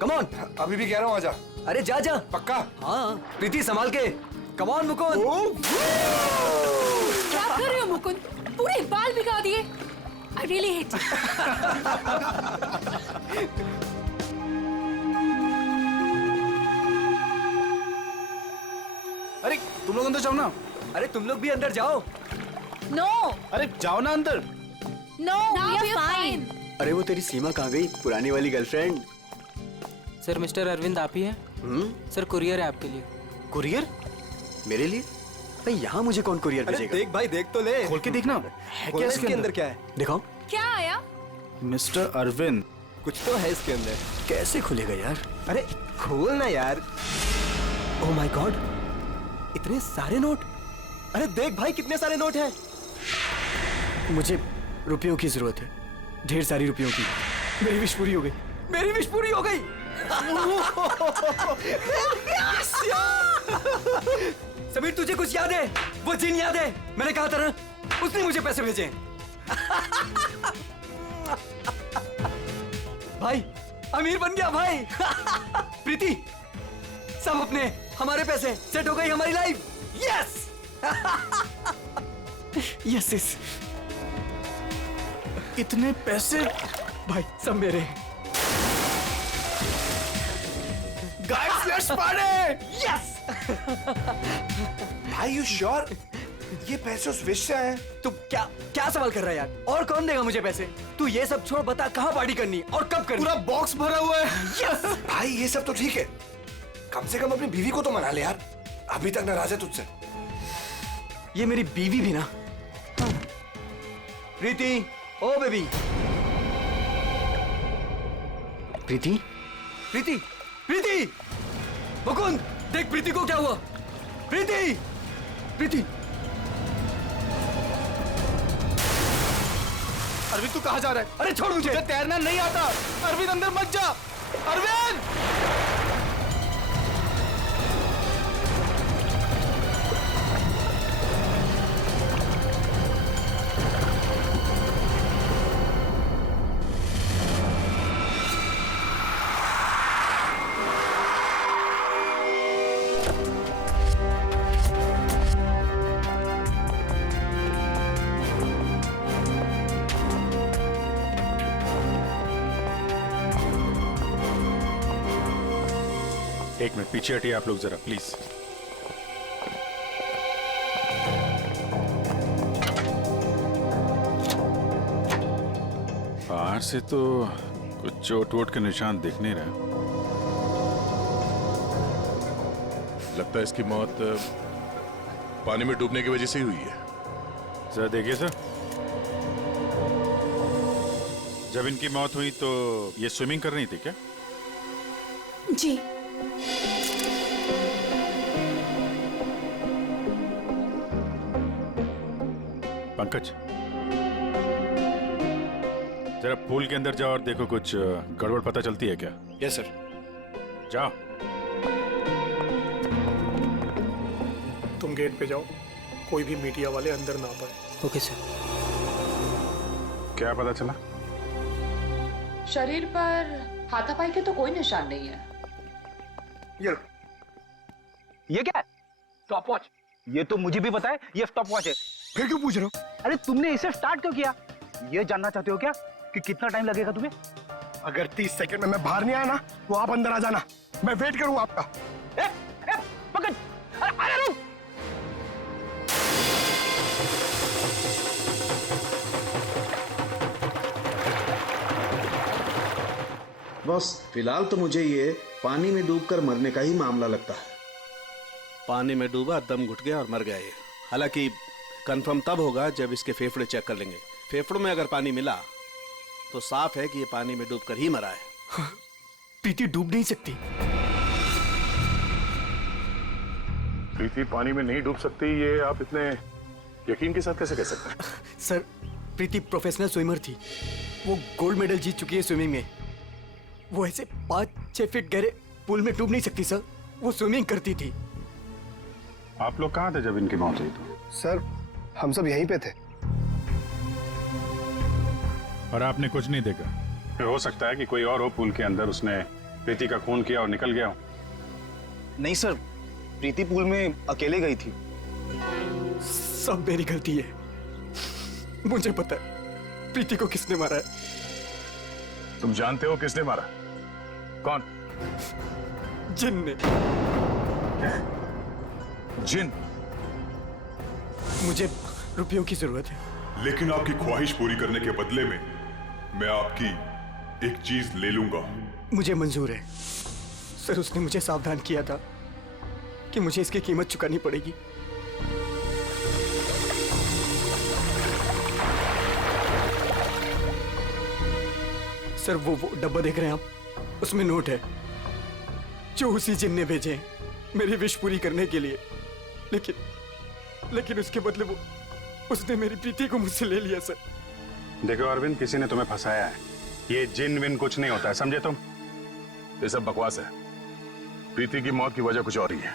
Come on. अभी भी कह रहा हूँ आजा। अरे जा जा। पक्का? हाँ प्रीति संभाल के। Come on Mukund. क्या कर रहे हो मुकुंद? पूरे बाल भिगा दिए। I really hate it. अरे तुम लोग अंदर जाओ ना। अरे तुम लोग भी अंदर जाओ। No. अरे जाओ ना अंदर। No, we are fine. अरे वो तेरी सीमा कहाँ गई, पुरानी वाली गर्लफ्रेंड? सर मिस्टर अरविंद आप ही हैं? सर कुरियर है आपके लिए। कुरियर? मेरे लिए? भाई यहाँ मुझे कौन कुरियर भेजेगा? देख भाई, देख तो ले। खोल के देखना। है क्या इसके अंदर? क्या है? दिखाओ। क्या आया? मिस्टर अरविंद। कुछ तो है इसके अंदर। कैसे खुलेगा यार? अरे खोल ना यार। ओह माय गॉड, इतने सारे नोट। अरे देख भाई कितने सारे नोट हैं। मुझे रुपयों की जरूरत है, ढेर सारी रुपयों की। मेरी विश पूरी हो गई। मेरी विश पूरी हो गई। समीर तुझे कुछ याद है? वो जिन याद है? मैंने कहा था ना, उसने मुझे पैसे भेजे। भाई अमीर बन गया भाई। प्रीति, सब अपने, हमारे पैसे, सेट हो गई हमारी लाइफ। Yes yes yes. इतने पैसे भाई सब मेरे। Guys let's party. यस। भाई यू श्योर ये पैसे उस विश से आए? तू क्या क्या सवाल कर रहा है यार? और कौन देगा मुझे पैसे? तू ये सब छोड़, बता कहाँ पार्टी करनी और कब करनी? पूरा बॉक्स भरा हुआ है। यस। भाई ये सब तो ठीक है, कम से कम अपनी बीवी को तो मना ले यार, अभी तक नाराज है तुझसे। ये मेरी बीवी भी ना। प्रीति, ओ बेबी। प्रीति, प्रीति, प्रीति। मुकुंद देख प्रीति को क्या हुआ। प्रीति, प्रीति। अरविंद तू कहाँ जा रहा है? अरे छोड़ मुझे। तुझे तैरना नहीं आता। अरविंद अंदर मत जा। अरविंद। एक मिनट पीछे हटिए आप लोग जरा प्लीज। बाहर से तो कुछ चोट वोट के निशान दिख नहीं रहे। लगता है इसकी मौत पानी में डूबने की वजह से ही हुई है। सर देखिए सर, जब इनकी मौत हुई तो ये स्विमिंग कर रही थी क्या? जी। पंकज जरा पूल के अंदर जाओ और देखो कुछ गड़बड़ पता चलती है क्या? Yes sir. जाओ। तुम गेट पे जाओ, कोई भी मीडिया वाले अंदर ना पाए। Okay sir. क्या पता चला? शरीर पर हाथापाई के तो कोई निशान नहीं है। ये क्या है? Stop watch. ये तो मुझे भी पता है ये स्टॉप वॉच है। फिर क्यों पूछ रहे हो? अरे तुमने इसे स्टार्ट क्यों किया? ये जानना चाहते हो क्या कि कितना टाइम लगेगा तुम्हें? अगर 30 सेकंड में मैं बाहर नहीं आया ना तो आप अंदर आ जाना, मैं वेट करूंगा आपका। पकड़। अरे रुक। बस फिलहाल तो मुझे ये पानी में डूबकर मरने का ही मामला लगता है। पानी में डूबा, दम घुट गया और मर गया ये। हालांकि कंफर्म तब होगा जब इसके फेफड़े चेक कर लेंगे। फेफड़ों में अगर पानी मिला तो साफ है कि ये पानी में डूबकर ही मरा है। प्रीति डूब नहीं सकती। प्रीति पानी में नहीं डूब सकती, ये आप इतने यकीन के साथ कैसे कह सकते हैं? सर, प्रीति प्रोफेशनल स्विमर थी। वो गोल्ड मेडल जीत चुकी है स्विमिंग में। वो ऐसे 5-6 फीट गहरे पूल में डूब नहीं सकती सर। वो स्विमिंग करती थी। आप लोग कहाँ थे जब इनकी मौत हुई? तो सर, हम सब यहीं पे थे। और आपने कुछ नहीं देखा? फिर हो सकता है कि कोई और हो पूल के अंदर, उसने प्रीति का खून किया और निकल गया हो। नहीं सर, प्रीति पूल में अकेले गई थी। सब मेरी गलती है। मुझे पता है प्रीति को किसने मारा है। तुम जानते हो किसने मारा? कौन? जिन ने। जिन? मुझे रुपयों की जरूरत है। लेकिन आपकी ख्वाहिश पूरी करने के बदले में मैं आपकी एक चीज ले लूंगा। मुझे मंजूर है सर। उसने मुझे सावधान किया था कि मुझे इसकी कीमत चुकानी पड़ेगी। सर, वो डब्बा देख रहे हैं आप? उसमें नोट है जो उसी जिन ने भेजे हैं मेरी विश पूरी करने के लिए। लेकिन उसके बदले उसने मेरी प्रीति को मुझसे ले लिया सर। देखो अरविंद, किसी ने तुम्हें फंसाया है। ये जिन विन कुछ नहीं होता है, समझे तुम? ये सब बकवास है। प्रीति की मौत की वजह कुछ और ही है।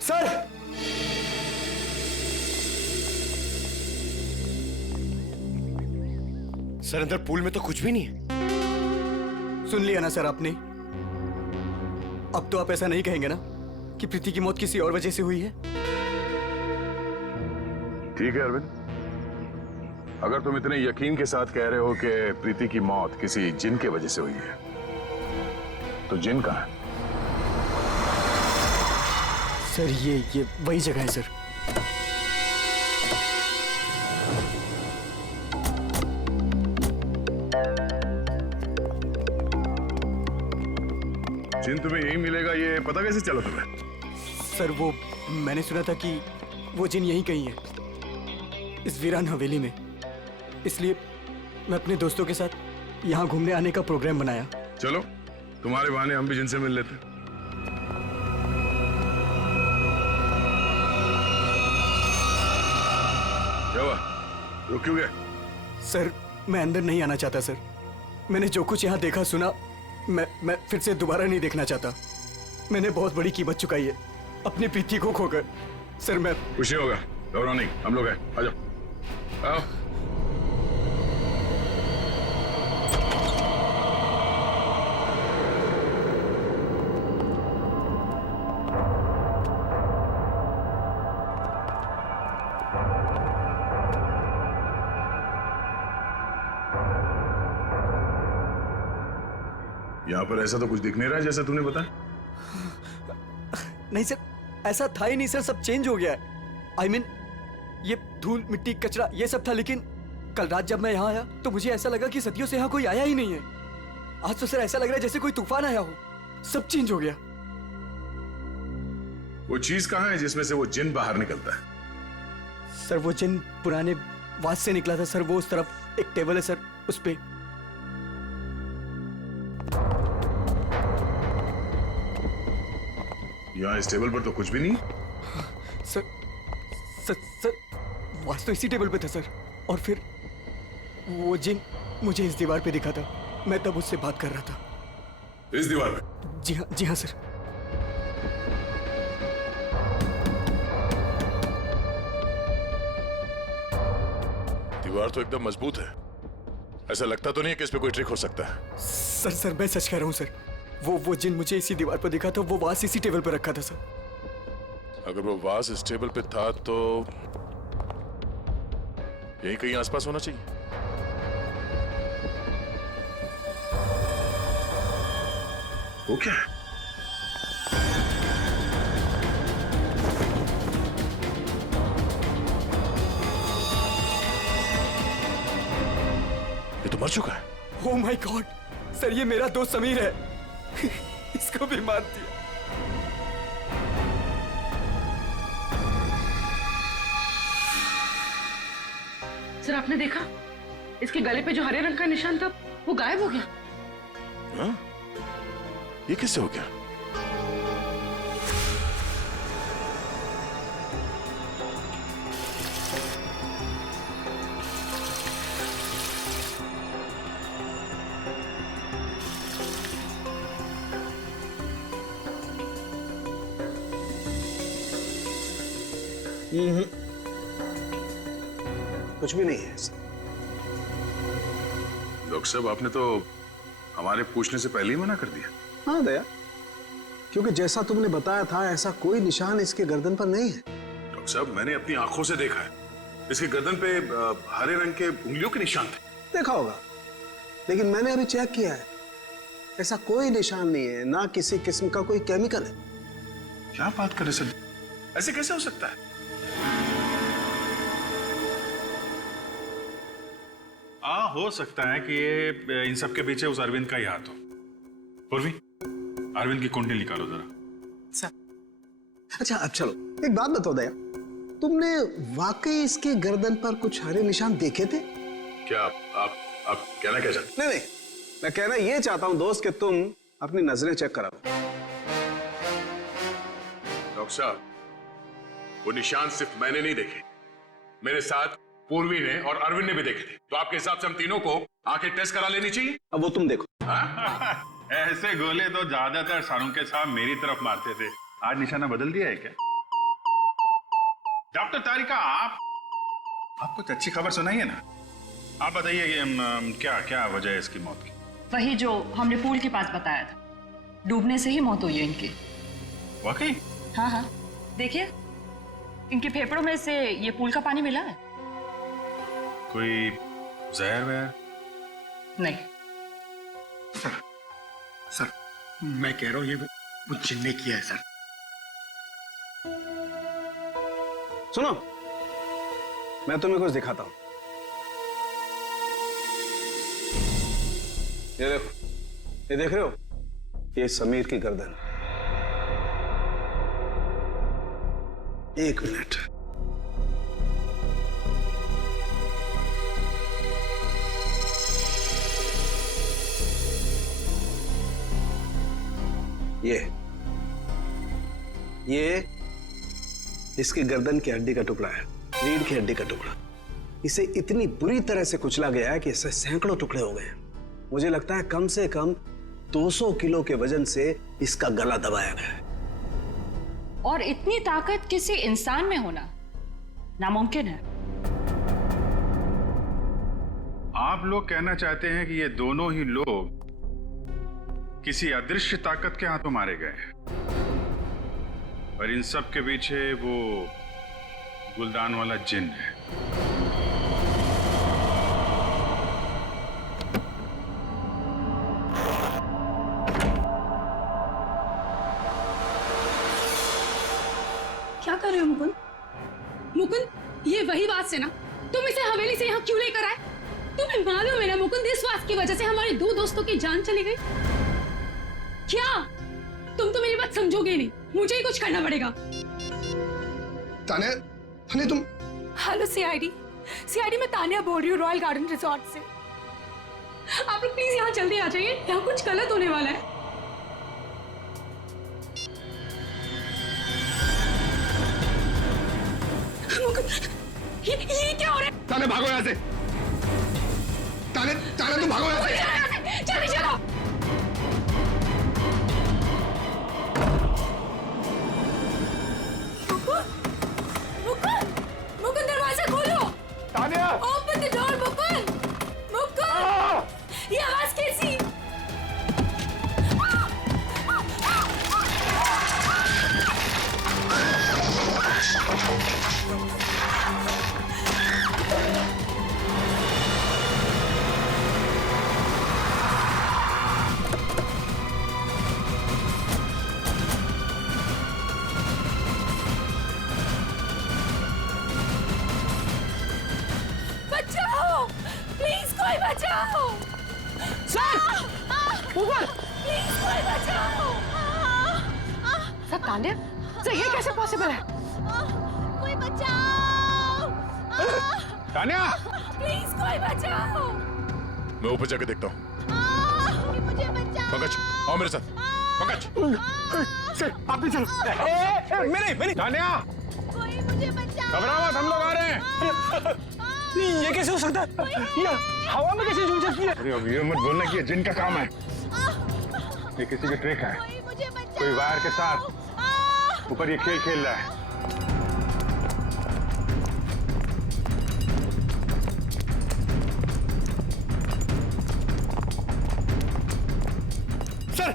सर, सर अंदर पूल में तो कुछ भी नहीं है। सुन लिया ना सर आपने? अब तो आप ऐसा नहीं कहेंगे ना कि प्रीति की मौत किसी और वजह से हुई है? ठीक है अरविंद, अगर तुम इतने यकीन के साथ कह रहे हो कि प्रीति की मौत किसी जिन के वजह से हुई है, तो जिन कहाँ है? सर, ये वही जगह है सर। जिन तुम्हें यही मिलेगा, ये पता कैसे चला तुम्हें? सर, वो मैंने सुना था कि वो जिन यहीं कहीं है, इस वीरान हवेली में। इसलिए मैं अपने दोस्तों के साथ यहाँ घूमने आने का प्रोग्राम बनाया। चलो, तुम्हारे बहाने हम भी जिनसे मिल लेते। क्या हुआ? रुक क्यों गए? सर, मैं अंदर नहीं आना चाहता सर। मैंने जो कुछ यहाँ देखा सुना, मैं फिर से दोबारा नहीं देखना चाहता। मैंने बहुत बड़ी कीमत चुकाई है अपनी प्रीति को खोकर। सर, मैं खुशी होगा, घबराओ नहीं, हम लोग हैं। आ जाओ, आओ। यहाँ पर ऐसा तो कुछ दिख नहीं रहा है जैसा तूने बताया। नहीं सर, ऐसा था ही नहीं सर। सब चेंज हो गया है। I mean, ये धूल, मिट्टी, कचरा ये सब था। लेकिन कल रात जब मैं यहाँ आया तो मुझे ऐसा लगा कि सदियों से यहाँ कोई आया ही नहीं है। आज तो सर ऐसा लग रहा है जैसे कोई तूफान आया हो। सब चेंज हो गया। वो चीज कहाँ है जिसमें से वो जिन बाहर निकलता है? सर, वो जिन पुराने वास से निकला था सर। वो उस तरफ एक टेबल है सर, उस पे। यहाँ इस टेबल पर तो कुछ भी नहीं। सर, वास तो इसी टेबल पे था सर। और फिर वो जिन मुझे इस दीवार पे दिखा था। मैं तब उससे बात कर रहा था। इस दीवार पे? जी हाँ सर। दीवार तो एकदम मजबूत है। ऐसा लगता तो नहीं है कि इस पे कोई ट्रिक हो सकता है। सर, मैं सच कह रहा हूँ सर। वो जिन मुझे इसी दीवार पर दिखा था। वो वास इसी टेबल पर रखा था सर। अगर वो वास इस टेबल पे था तो यहीं कहीं आसपास होना चाहिए। वो क्या है? ये तो मर चुका है। ओह माय गॉड सर, ये मेरा दोस्त समीर है। इसको भी मार दिया। सर आपने देखा इसके गले पे जो हरे रंग का निशान था वो गायब हो गया। हाँ? ये किससे हो गया? कुछ भी नहीं है ऐसा। डॉक्टर साहब आपने तो हमारे पूछने से पहले ही मना कर दिया। हाँ दया, क्योंकि जैसा तुमने बताया था ऐसा कोई निशान इसके गर्दन पर नहीं है। डॉक्टर साहब मैंने अपनी आंखों से देखा है, इसके गर्दन पे हरे रंग के उंगलियों के निशान थे। देखा होगा, लेकिन मैंने अभी चेक किया है, ऐसा कोई निशान नहीं है, ना किसी किस्म का कोई केमिकल है। क्या बात कर रहे सर, ऐसे कैसे हो सकता है? हो सकता है कि ये इन सब के पीछे उस अरविंद का ही हाथ हो। पूर्वी, अरविंद की कुंडली निकालो जरा। अच्छा अब चलो एक बात बताओ दया, तुमने वाकई इसके गर्दन पर कुछ हरे निशान देखे थे? क्या आप कहना क्या चाहते? नहीं, मैं कहना ये चाहता हूं दोस्त कि तुम अपनी नजरें चेक कराओ। डॉक्टर साहब, वो निशान सिर्फ मैंने नहीं देखे, मेरे साथ पूर्वी ने और अरविंद ने भी देखे थे। तो आपके हिसाब से हम तीनों को आके टेस्ट करा लेनी चाहिए। अब वो तुम देखो। ऐसे गोले तो ज्यादातर सारों के साथ मेरी तरफ मारते थे, आज निशाना बदल दिया है क्या? डॉक्टर तारिका, आप कुछ अच्छी खबर सुनाइए ना। आप बताइए क्या क्या वजह है इसकी मौत की? वही जो हमने पूल के पास बताया था, डूबने से ही मौत हुई है इनकी। वाकई? हाँ हाँ, देखिए इनके फेफड़ों में से ये पूल का पानी मिला है। कोई जहर वहर? नहीं सर, मैं कह रहा हूं ये वो जिन ने किया है सर। सुनो, मैं तुम्हें कुछ दिखाता हूं। ये देखो, ये देख रहे हो, ये समीर की गर्दन। एक मिनट, ये इसकी गर्दन की हड्डी का टुकड़ा है, रीढ़ की हड्डी का टुकड़ा। इसे इतनी बुरी तरह से कुचला गया है कि इससे सैकड़ों टुकड़े हो गए हैं। मुझे लगता है कम से कम 200 किलो के वजन से इसका गला दबाया गया है। और इतनी ताकत किसी इंसान में होना नामुमकिन है। आप लोग कहना चाहते हैं कि ये दोनों ही लोग किसी अदृश्य ताकत के हाथों मारे गए हैं, और इन सब के पीछे वो गुलदान वाला जिन है। क्या कर रहे हो मुकुंद? मुकुंद, ये वही बात से ना तुम इसे हवेली से यहाँ क्यों लेकर आए? तुम्हें मालूम है ना मुकुंद, इस बात की वजह से हमारे 2 दोस्तों की जान चली गई। क्या तुम तो मेरी बात समझोगे नहीं, मुझे ही कुछ करना पड़ेगा। तान्या, तुम। हेलो सीआईडी, मैं तान्या बोल रही हूँ रॉयल गार्डन रिजॉर्ट से। आप लोग प्लीज यहाँ जल्दी आ जाइए, यहाँ कुछ गलत होने वाला है। ये क्या हो रहा है? तान्या भागो यहाँ से। तान्या तुम भागो यहाँ से। जल्दी चलो। मुकुंद, दरवाजा खोलो। Tanya, open the door Mukund. ये आवाज कैसी? बचाओ, प्लीज कोई बचाओ। सर, ऊपर प्लीज कोई बचाओ। सर तान्या, सर ये कैसे पॉसिबल है? कोई बचाओ। तान्या! प्लीज कोई बचाओ। मैं ऊपर जाके देखता हूँ। मुझे बचाओ। पंकज, आओ मेरे साथ। पंकज, आप भी चलो। मेरे तान्या! कोई मुझे बचाओ। घबराओ मत, हम लोग आ रहे हैं। ये कैसे हो सकता है? ये हवा में कैसे झूल सकती है? अरे अब ये मत बोलना कि ये जिन का काम है। ये किसी की ट्रिक है। कोई वायर के साथ ऊपर ये खेल खेल रहा है। सर!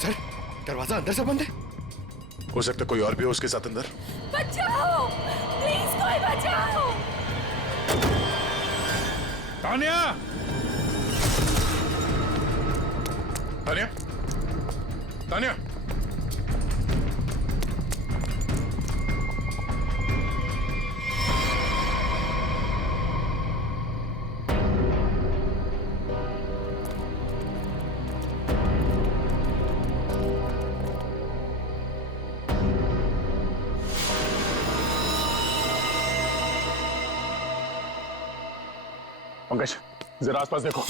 सर, दरवाजा अंदर से बंद है। हो सकता है कोई और भी हो उसके साथ अंदर। बचाओ, प्लीज कोई बचाओ। तान्या! तान्या, तान्या, पंकज, जरा आसपास देखो।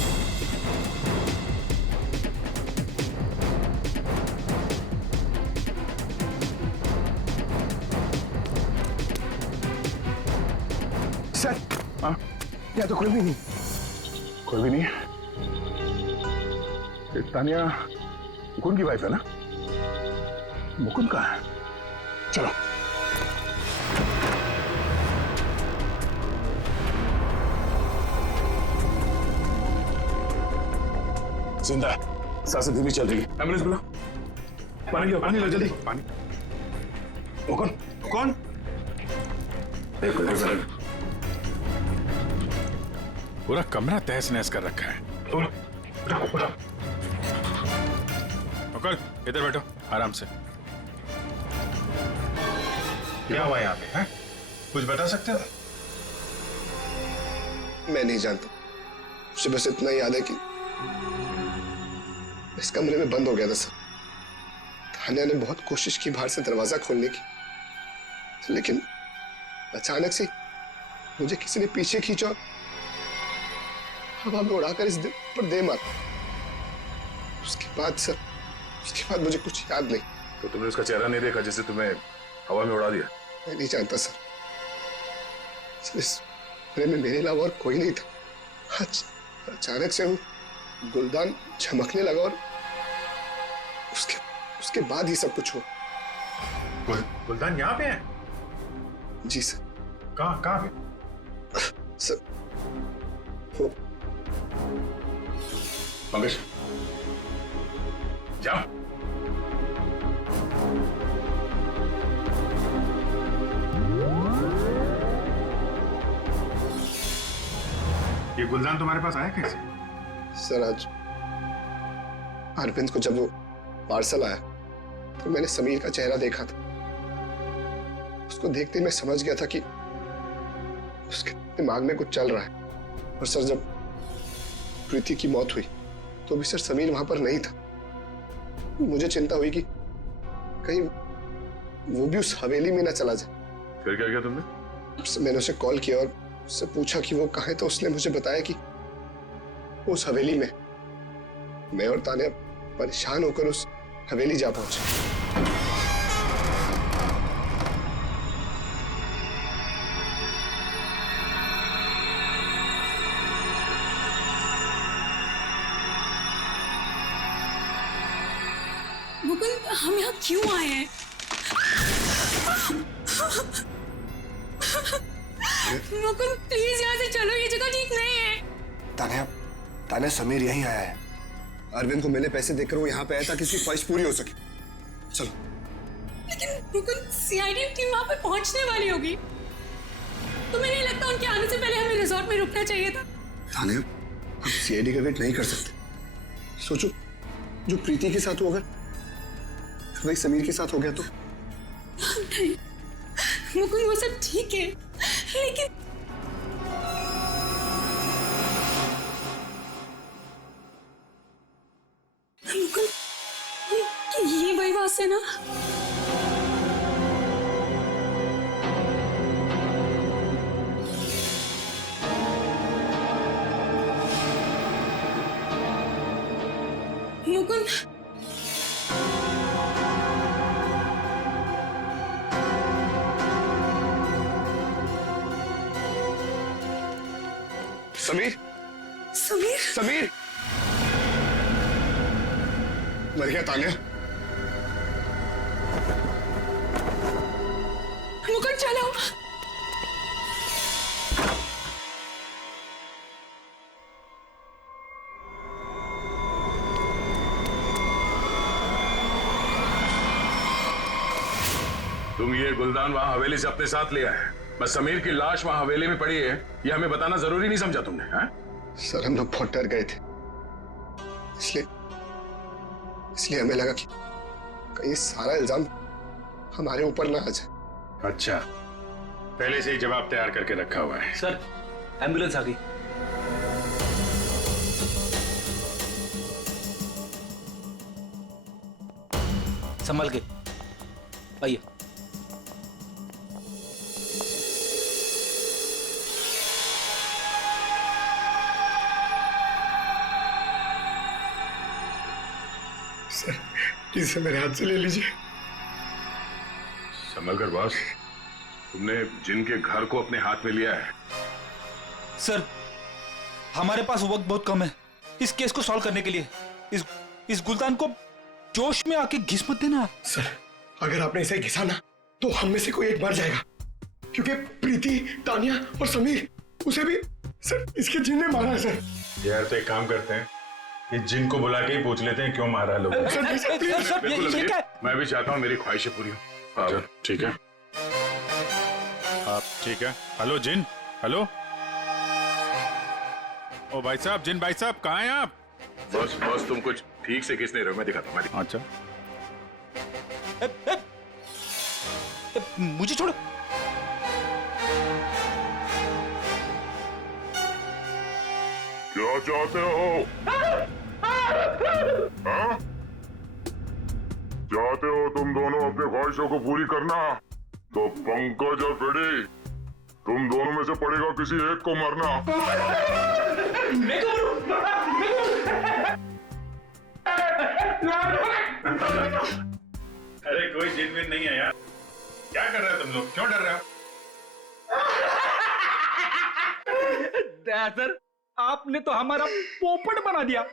सर, यहाँ तो कोई भी नहीं। कोई भी नहीं है। ये तान्या मुकुंद की वाइफ है ना? मुकुंद कहाँ है? चलो। जिंदा है, सांसें धीमी चल रही है। एम्बुलेंस बुला। पानी लो, पानी लो जल्दी। पानी। कौन? कौन? देखो, देखो। पूरा कमरा तहस नहस कर रखा है। मुकुल, इधर बैठो आराम से। क्या हुआ यहाँ पे? हैं? कुछ बता सकते हो? मैं नहीं जानता, मुझे बस इतना याद है कि इस कमरे में बंद हो गया था सर। तान्या ने बहुत कोशिश की बाहर से दरवाजा खोलने की, लेकिन अचानक से मुझे किसी ने पीछे खींचा और हवा में उड़ाकर इस दिल पर दे मारा। उसके बाद मुझे कुछ याद नहीं। तो तुमने उसका चेहरा नहीं देखा जिसे तुम्हें हवा में उड़ा दिया? मैं नहीं जानता सर, इस कमरे में मेरे अलावा और कोई नहीं था। आज अचानक से वो गुलदान चमकने लगा और उसके बाद ही सब कुछ हुआ। गुलदान यहाँ पे है? जी सर। कहाँ पे? सर वो पंकज, जाओ। ये गुलदान तुम्हारे पास आया कैसे? सर आज अरविंद को जब वो पार्सल आया तो मैंने समीर का चेहरा देखा था। उसको देखते ही मैं समझ गया था कि उसके दिमाग में कुछ चल रहा है। और सर जब प्रीति की मौत हुई तो भी सर समीर वहां पर नहीं था। मुझे चिंता हुई कि कहीं वो भी उस हवेली में ना चला जाए। फिर क्या किया तुमने? मैंने उसे कॉल किया और उससे पूछा कि वो कहाँ है, तो उसने मुझे बताया कि वो उस हवेली में। मैं और तान्या परेशान होकर उस हवेली जा पहुंचे। मुकुंद, हम यहाँ क्यों आए हैं? मुकुंद प्लीज यहाँ से चलो, ये जगह ठीक नहीं है। तान्या समीर यहीं आया है। अरविंद को मैंने पैसे देकर वो यहाँ पे आया ताकि उसकी ख्वाहिश पूरी हो सके। चलो। लेकिन मुकुंद सीआईडी टीम वहाँ पे पहुँचने वाली होगी। तुम्हें नहीं लगता उनके आने से पहले हमें रिजॉर्ट में रुकना चाहिए था? तान्या, हम सीआईडी का वेट नहीं कर सकते। सोचो जो प्रीति के साथ होगा वही समीर के साथ हो गया तो? नहीं मुकुंद, वो सब ठीक है, लेकिन गई वहां से ना। मुकुंद, समीर, समीर, समीर, मर गया तानिया। मुकुंद चलो। तुम ये गुलदान वहां हवेली से अपने साथ लिया है, बस समीर की लाश वहां हवेली में पड़ी है ये हमें बताना जरूरी नहीं समझा तुमने? हाँ? सर हम लोग बहुत डर गए थे, इसलिए हमें लगा कि कहीं सारा इल्जाम हमारे ऊपर ना आ जाए। अच्छा, पहले से ही जवाब तैयार करके रखा हुआ है। सर एम्बुलेंस आ गई। संभल के आइए। सर प्लीज मेरे हाथ से ले लीजिए। संभल कर बॉस, तुमने जिनके घर को अपने हाथ में लिया है। सर हमारे पास वक्त बहुत कम है इस केस को सॉल्व करने के लिए। इस गुलदान को जोश में आके घिस मत देना। सर अगर आपने इसे घिसा ना तो हम में से कोई एक मर जाएगा, क्योंकि प्रीति, तानिया और समीर उसे भी सर इसके जिन ने मारा है। सर यार तो एक काम करते हैं, इस जिन को बुला के ही पूछ लेते हैं क्यों मारा लोग। मैं भी चाहता हूँ मेरी ख्वाहिशें पूरी हो। ठीक है, आप ठीक है। हेलो जिन, हेलो। ओ भाई साहब, जिन भाई साहब कहाँ हैं आप? बस तुम कुछ ठीक से किस नहीं रहे हो, मैं दिखाता हूँ। अच्छा मुझे छोड़ो। क्या चाहते हो? हाँ? चाहते हो तुम दोनों अपने ख्वाहिशों को पूरी करना, तो पंकज और फ्रेडी तुम दोनों में से पड़ेगा किसी एक को मरना। अरे कोई जिन विन नहीं है यार, क्या कर रहे हो तुम लोग, क्यों डर रहे हो? सर आपने तो हमारा पोपट बना दिया।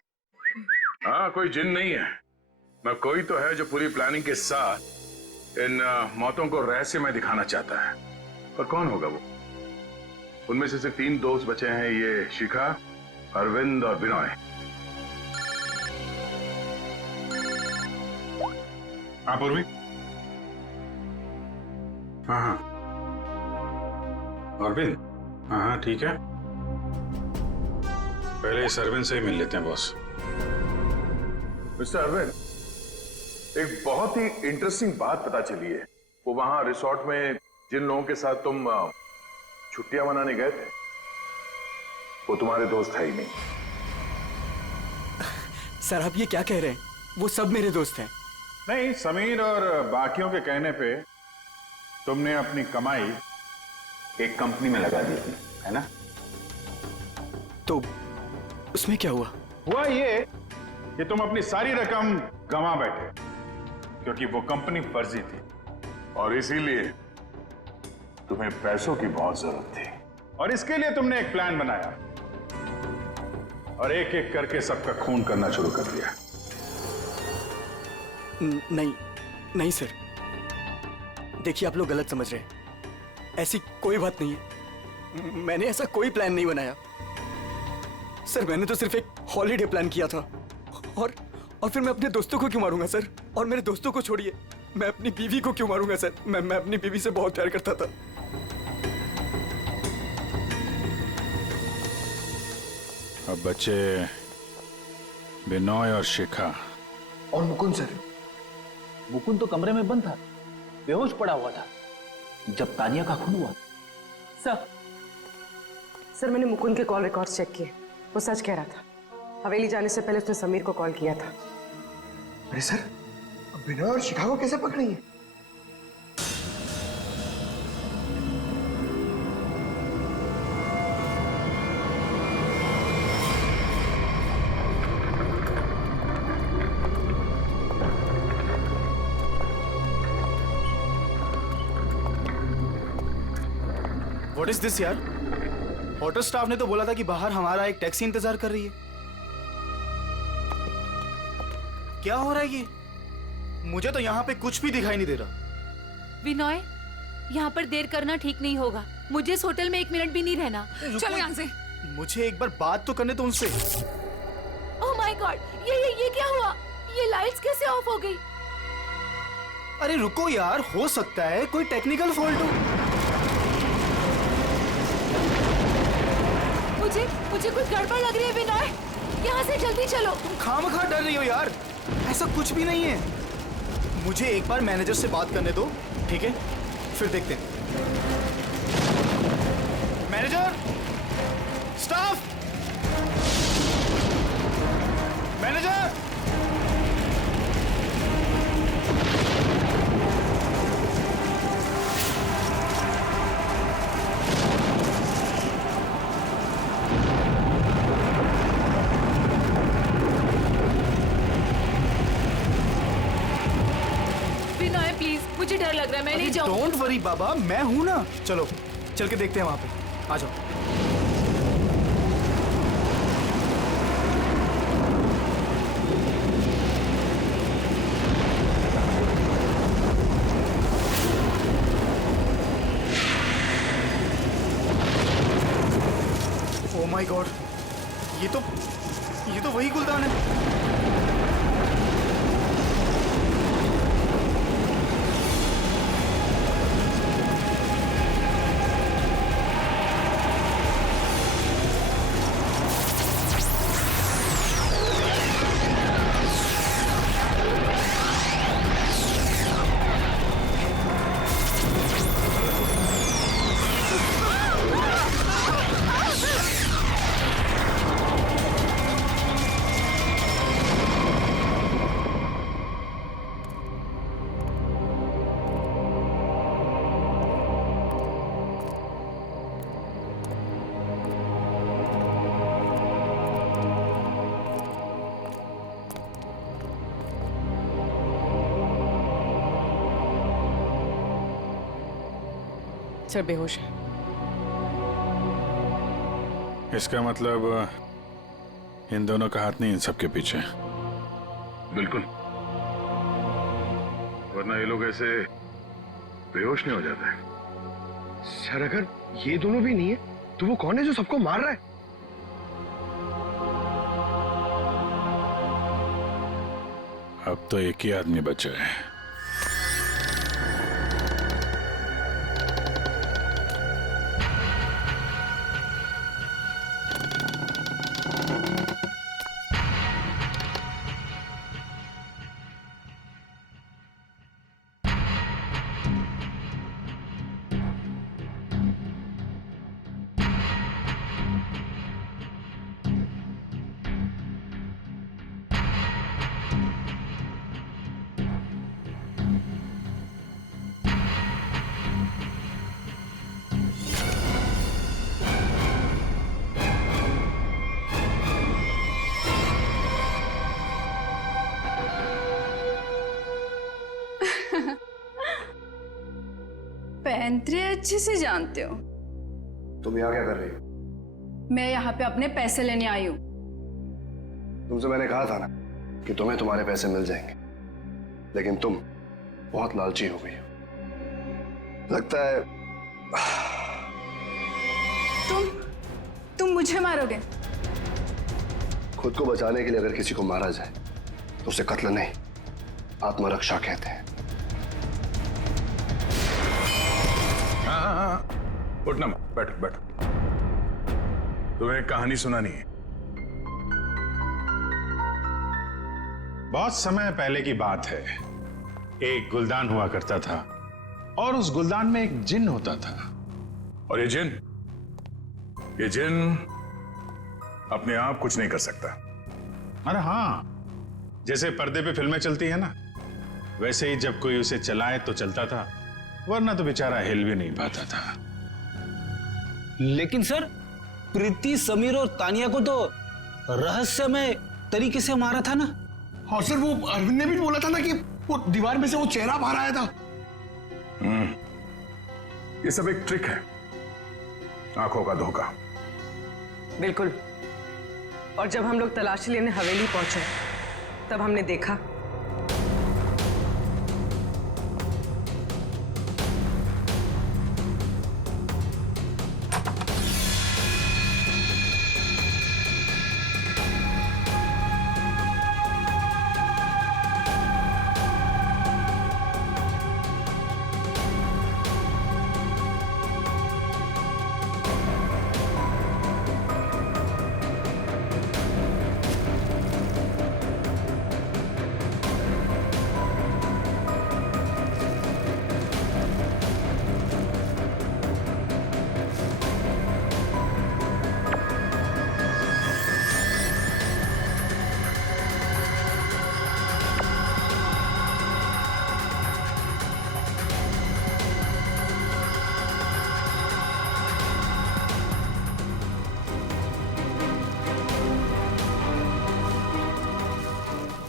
हाँ कोई जिन नहीं है, मैं कोई तो है जो पूरी प्लानिंग के साथ इन मौतों को रहस्य में दिखाना चाहता है। पर कौन होगा वो? उनमें से सिर्फ 3 दोस्त बचे हैं, ये शिखा, अरविंद और विनय। हाँ पूर्वी। हाँ अरविंद, हाँ ठीक है, पहले इस अरविंद से ही मिल लेते हैं बॉस। मिस्टर अरविंद, एक बहुत ही इंटरेस्टिंग बात पता चली है। वो वहां रिसोर्ट में जिन लोगों के साथ तुम छुट्टियां मनाने गए थे, वो तुम्हारे दोस्त है ही नहीं। सर आप ये क्या कह रहे हैं? वो सब मेरे दोस्त हैं। नहीं, समीर और बाकियों के कहने पे तुमने अपनी कमाई एक कंपनी में लगा दी थी, है ना? तो उसमें क्या हुआ? हुआ ये कि तुम अपनी सारी रकम गंवा बैठे, क्योंकि वो कंपनी फर्जी थी और इसीलिए तुम्हें पैसों की बहुत जरूरत थी। और इसके लिए तुमने एक प्लान बनाया और एक एक करके सबका खून करना शुरू कर दिया। नहीं सर, देखिए आप लोग गलत समझ रहे हैं। ऐसी कोई बात नहीं है, मैंने ऐसा कोई प्लान नहीं बनाया। सर मैंने तो सिर्फ एक हॉलीडे प्लान किया था और फिर मैं अपने दोस्तों को क्यों मारूंगा सर? और मेरे दोस्तों को छोड़िए, मैं अपनी बीवी को क्यों मारूंगा सर? मैं अपनी बीवी से बहुत प्यार करता था। अब बच्चे विनय और शिखा और मुकुंद सर। मुकुंद तो कमरे में बंद था, बेहोश पड़ा हुआ था जब तानिया का खून हुआ। सर मैंने मुकुंद के कॉल रिकॉर्ड्स चेक किए, वो सच कह रहा था। हवेली जाने से पहले उसने समीर को कॉल किया था। अरे सर बिनोय और शिखा को कैसे पकड़ी है? व्हाट इज दिस यार? होटल स्टाफ ने तो बोला था कि बाहर हमारा एक टैक्सी इंतजार कर रही है। क्या हो रहा है ये? मुझे तो यहाँ पे कुछ भी दिखाई नहीं दे रहा। विनोय, यहाँ पर देर करना ठीक नहीं होगा। मुझे इस होटल में 1 मिनट भी नहीं रहना। चलो यहाँ से। मुझे एक बार बात तो करने दो उनसे। ओह माय गॉड, ये क्या हुआ? ये लाइट्स कैसे ऑफ हो गई? अरे रुको यार, हो सकता है कोई टेक्निकल फॉल्ट हो। मुझे कुछ गड़बड़ लग रही है विनोय। यहाँ से जल्दी चलो। तुम खामखा डर रही हो यार, ऐसा कुछ भी नहीं है। मुझे एक बार मैनेजर से बात करने दो, ठीक है? फिर देखते हैं। Manager, staff, manager. मुझे डर लग रहा है, मैं नहीं जाऊंगी। डोंट वरी बाबा, मैं हूं ना। चलो चल के देखते हैं वहां पे। आ जाओ। ओह माय गॉड, ये तो वही गुलदान है। सर बेहोश है। इसका मतलब इन दोनों का हाथ नहीं इन सबके पीछे। बिल्कुल, वरना ये लोग ऐसे बेहोश नहीं हो जाते। सर अगर ये दोनों भी नहीं है तो वो कौन है जो सबको मार रहा है? अब तो एक ही आदमी बचा है। पैंतरे अच्छे से जानते हो। तुम यहाँ क्या कर रही हो? मैं यहाँ पे अपने पैसे लेने आई हूँ। तुमसे मैंने कहा था ना कि तुम्हें तुम्हारे पैसे मिल जाएंगे, लेकिन तुम बहुत लालची हो गई हो। लगता है तुम मुझे मारोगे? खुद को बचाने के लिए अगर किसी को मारा जाए तो उसे कत्ल नहीं, आत्मरक्षा कहते हैं। हाँ, उठना, बैठो बैठो। तुम्हें एक कहानी सुनानी है। बहुत समय पहले की बात है। एक गुलदान हुआ करता था और उस गुलदान में एक जिन होता था। और ये जिन अपने आप कुछ नहीं कर सकता। अरे हाँ, जैसे पर्दे पे फिल्में चलती है ना, वैसे ही जब कोई उसे चलाए तो चलता था, वरना तो बेचारा हिल भी नहीं पाता था। लेकिन सर, प्रीति, समीर और तानिया को तो रहस्यमय तरीके से मारा था ना। हाँ सर, वो अरविंद ने भी बोला था ना कि वो दीवार में से वो चेहरा बाहर आया था। ये सब एक ट्रिक है, आंखों का धोखा। बिल्कुल। और जब हम लोग तलाशी लेने हवेली पहुंचे तब हमने देखा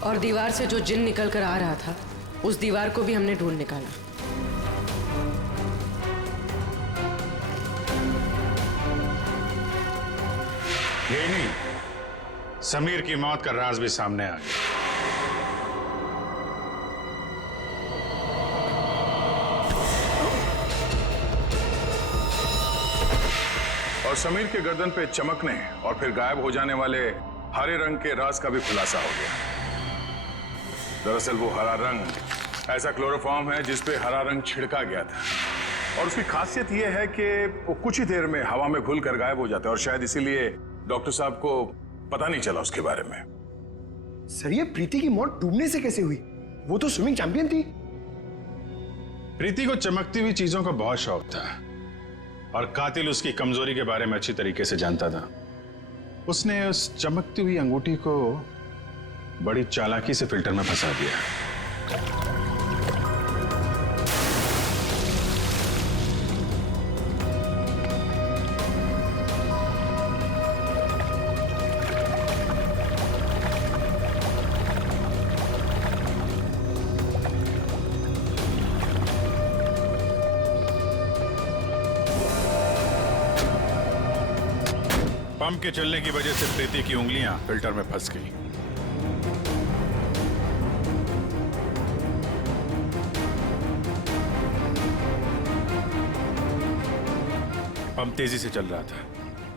और दीवार से जो जिन निकल कर आ रहा था, उस दीवार को भी हमने ढूंढ निकाला। यही नहीं, समीर की मौत का राज भी सामने आ गया। और समीर के गर्दन पे चमकने और फिर गायब हो जाने वाले हरे रंग के राज का भी खुलासा हो गया। दरअसल वो हरा रंग ऐसा क्लोरोफॉर्म है जिस पे हरा रंग छिड़का गया था, और उसकी खासियत ये है कि वो कुछ ही देर में हवा में घुलकर गायब हो जाता है, और शायद इसीलिए डॉक्टर साहब को पता नहीं चला उसके बारे में। सर, ये प्रीति की मौत डूबने से कैसे हुई? वो तो स्विमिंग चैंपियन थी। प्रीति को चमकती हुई चीजों का बहुत शौक था, और कातिल उसकी कमजोरी के बारे में अच्छी तरीके से जानता था। उसने उस चमकती हुई अंगूठी को बड़ी चालाकी से फिल्टर में फंसा दिया। पंप के चलने की वजह से प्रीति की उंगलियां फिल्टर में फंस गई। पंप तेजी से चल रहा था,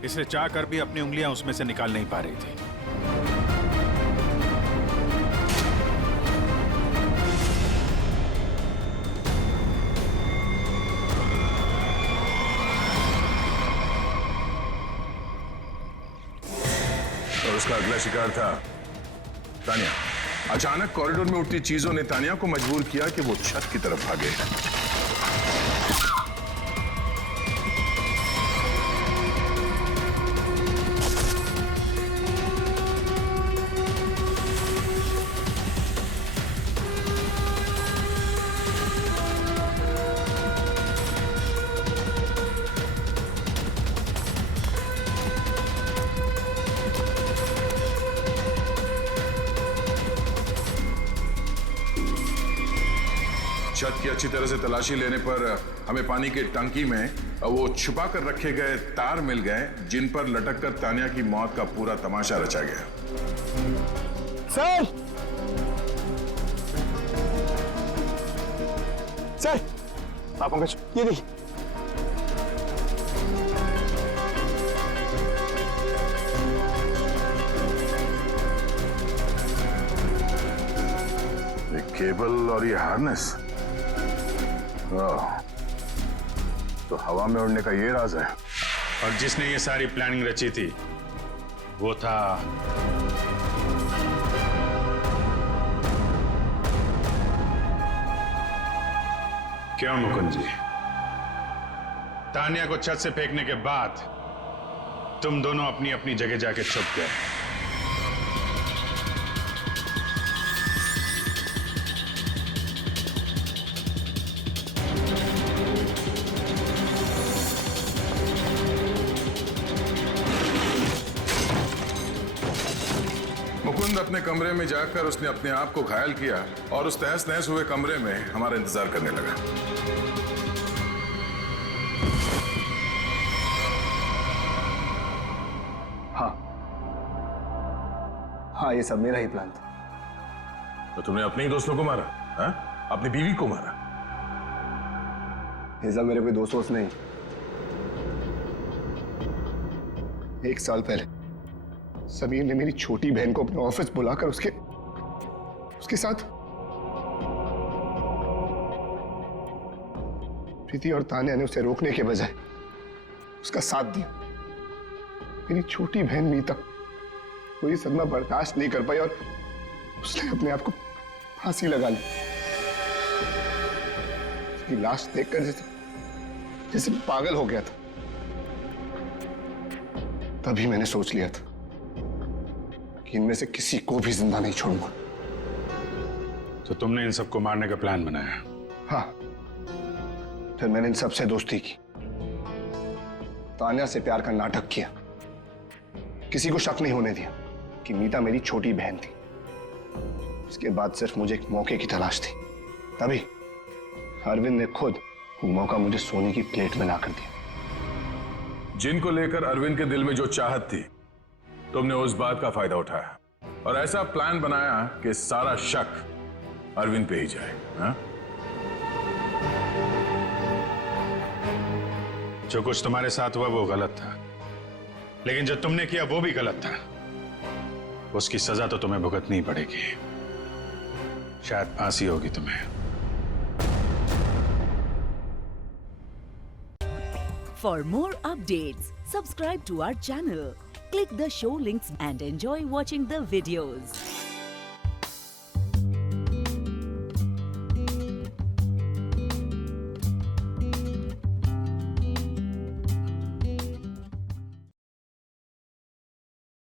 इसलिए चाह कर भी अपनी उंगलियां उसमें से निकाल नहीं पा रही थी। और उसका अगला शिकार था तानिया। अचानक कॉरिडोर में उठती चीजों ने तानिया को मजबूर किया कि वो छत की तरफ भागे। छत की अच्छी तरह से तलाशी लेने पर हमें पानी की टंकी में वो छुपा कर रखे गए तार मिल गए, जिन पर लटक कर तानिया की मौत का पूरा तमाशा रचा गया। सर, सर, आप पंकज, ये देखिए। ये केबल और ये हार्नेस, तो हवा में उड़ने का ये राज है। और जिसने ये सारी प्लानिंग रची थी वो था क्यों मुकुंद जी? तानिया को छत से फेंकने के बाद तुम दोनों अपनी अपनी जगह जाके छुप गए। अपने कमरे में जाकर उसने अपने आप को घायल किया और उस तहस नहस हुए कमरे में हमारा इंतजार करने लगा। हाँ, ये सब मेरा ही प्लान था। तो तुमने अपने ही दोस्तों को मारा? हाँ? अपनी बीवी को मारा? ये सब मेरे कोई दोस्त नहीं। 1 साल पहले समीर ने मेरी छोटी बहन को अपने ऑफिस बुलाकर उसके साथ प्रीति और तान्या ने उसे रोकने के बजाय उसका साथ दिया। मेरी छोटी बहन मीता वो ये सदमा बर्दाश्त नहीं कर पाई और उसने अपने आप को फांसी लगा ली। उसकी लाश देखकर जैसे पागल हो गया था। तभी मैंने सोच लिया था कि इनमें से किसी को भी जिंदा नहीं छोड़ूंगा। तो तुमने इन सबको मारने का प्लान बनाया? हाँ, फिर मैंने इन सबसे दोस्ती की, तान्या से प्यार का नाटक किया, किसी को शक नहीं होने दिया कि मीता मेरी छोटी बहन थी। इसके बाद सिर्फ मुझे एक मौके की तलाश थी, तभी अरविंद ने खुद वो मौका मुझे सोने की प्लेट में ला कर दिया। जिनको लेकर अरविंद के दिल में जो चाहत थी, तुमने उस बात का फायदा उठाया और ऐसा प्लान बनाया कि सारा शक अरविंद पे ही जाए। हा? जो कुछ तुम्हारे साथ हुआ वो गलत था, लेकिन जो तुमने किया वो भी गलत था। उसकी सजा तो तुम्हें भुगतनी पड़ेगी। शायद फांसी होगी तुम्हें। For more updates, subscribe to our channel, click the show links and enjoy watching the videos.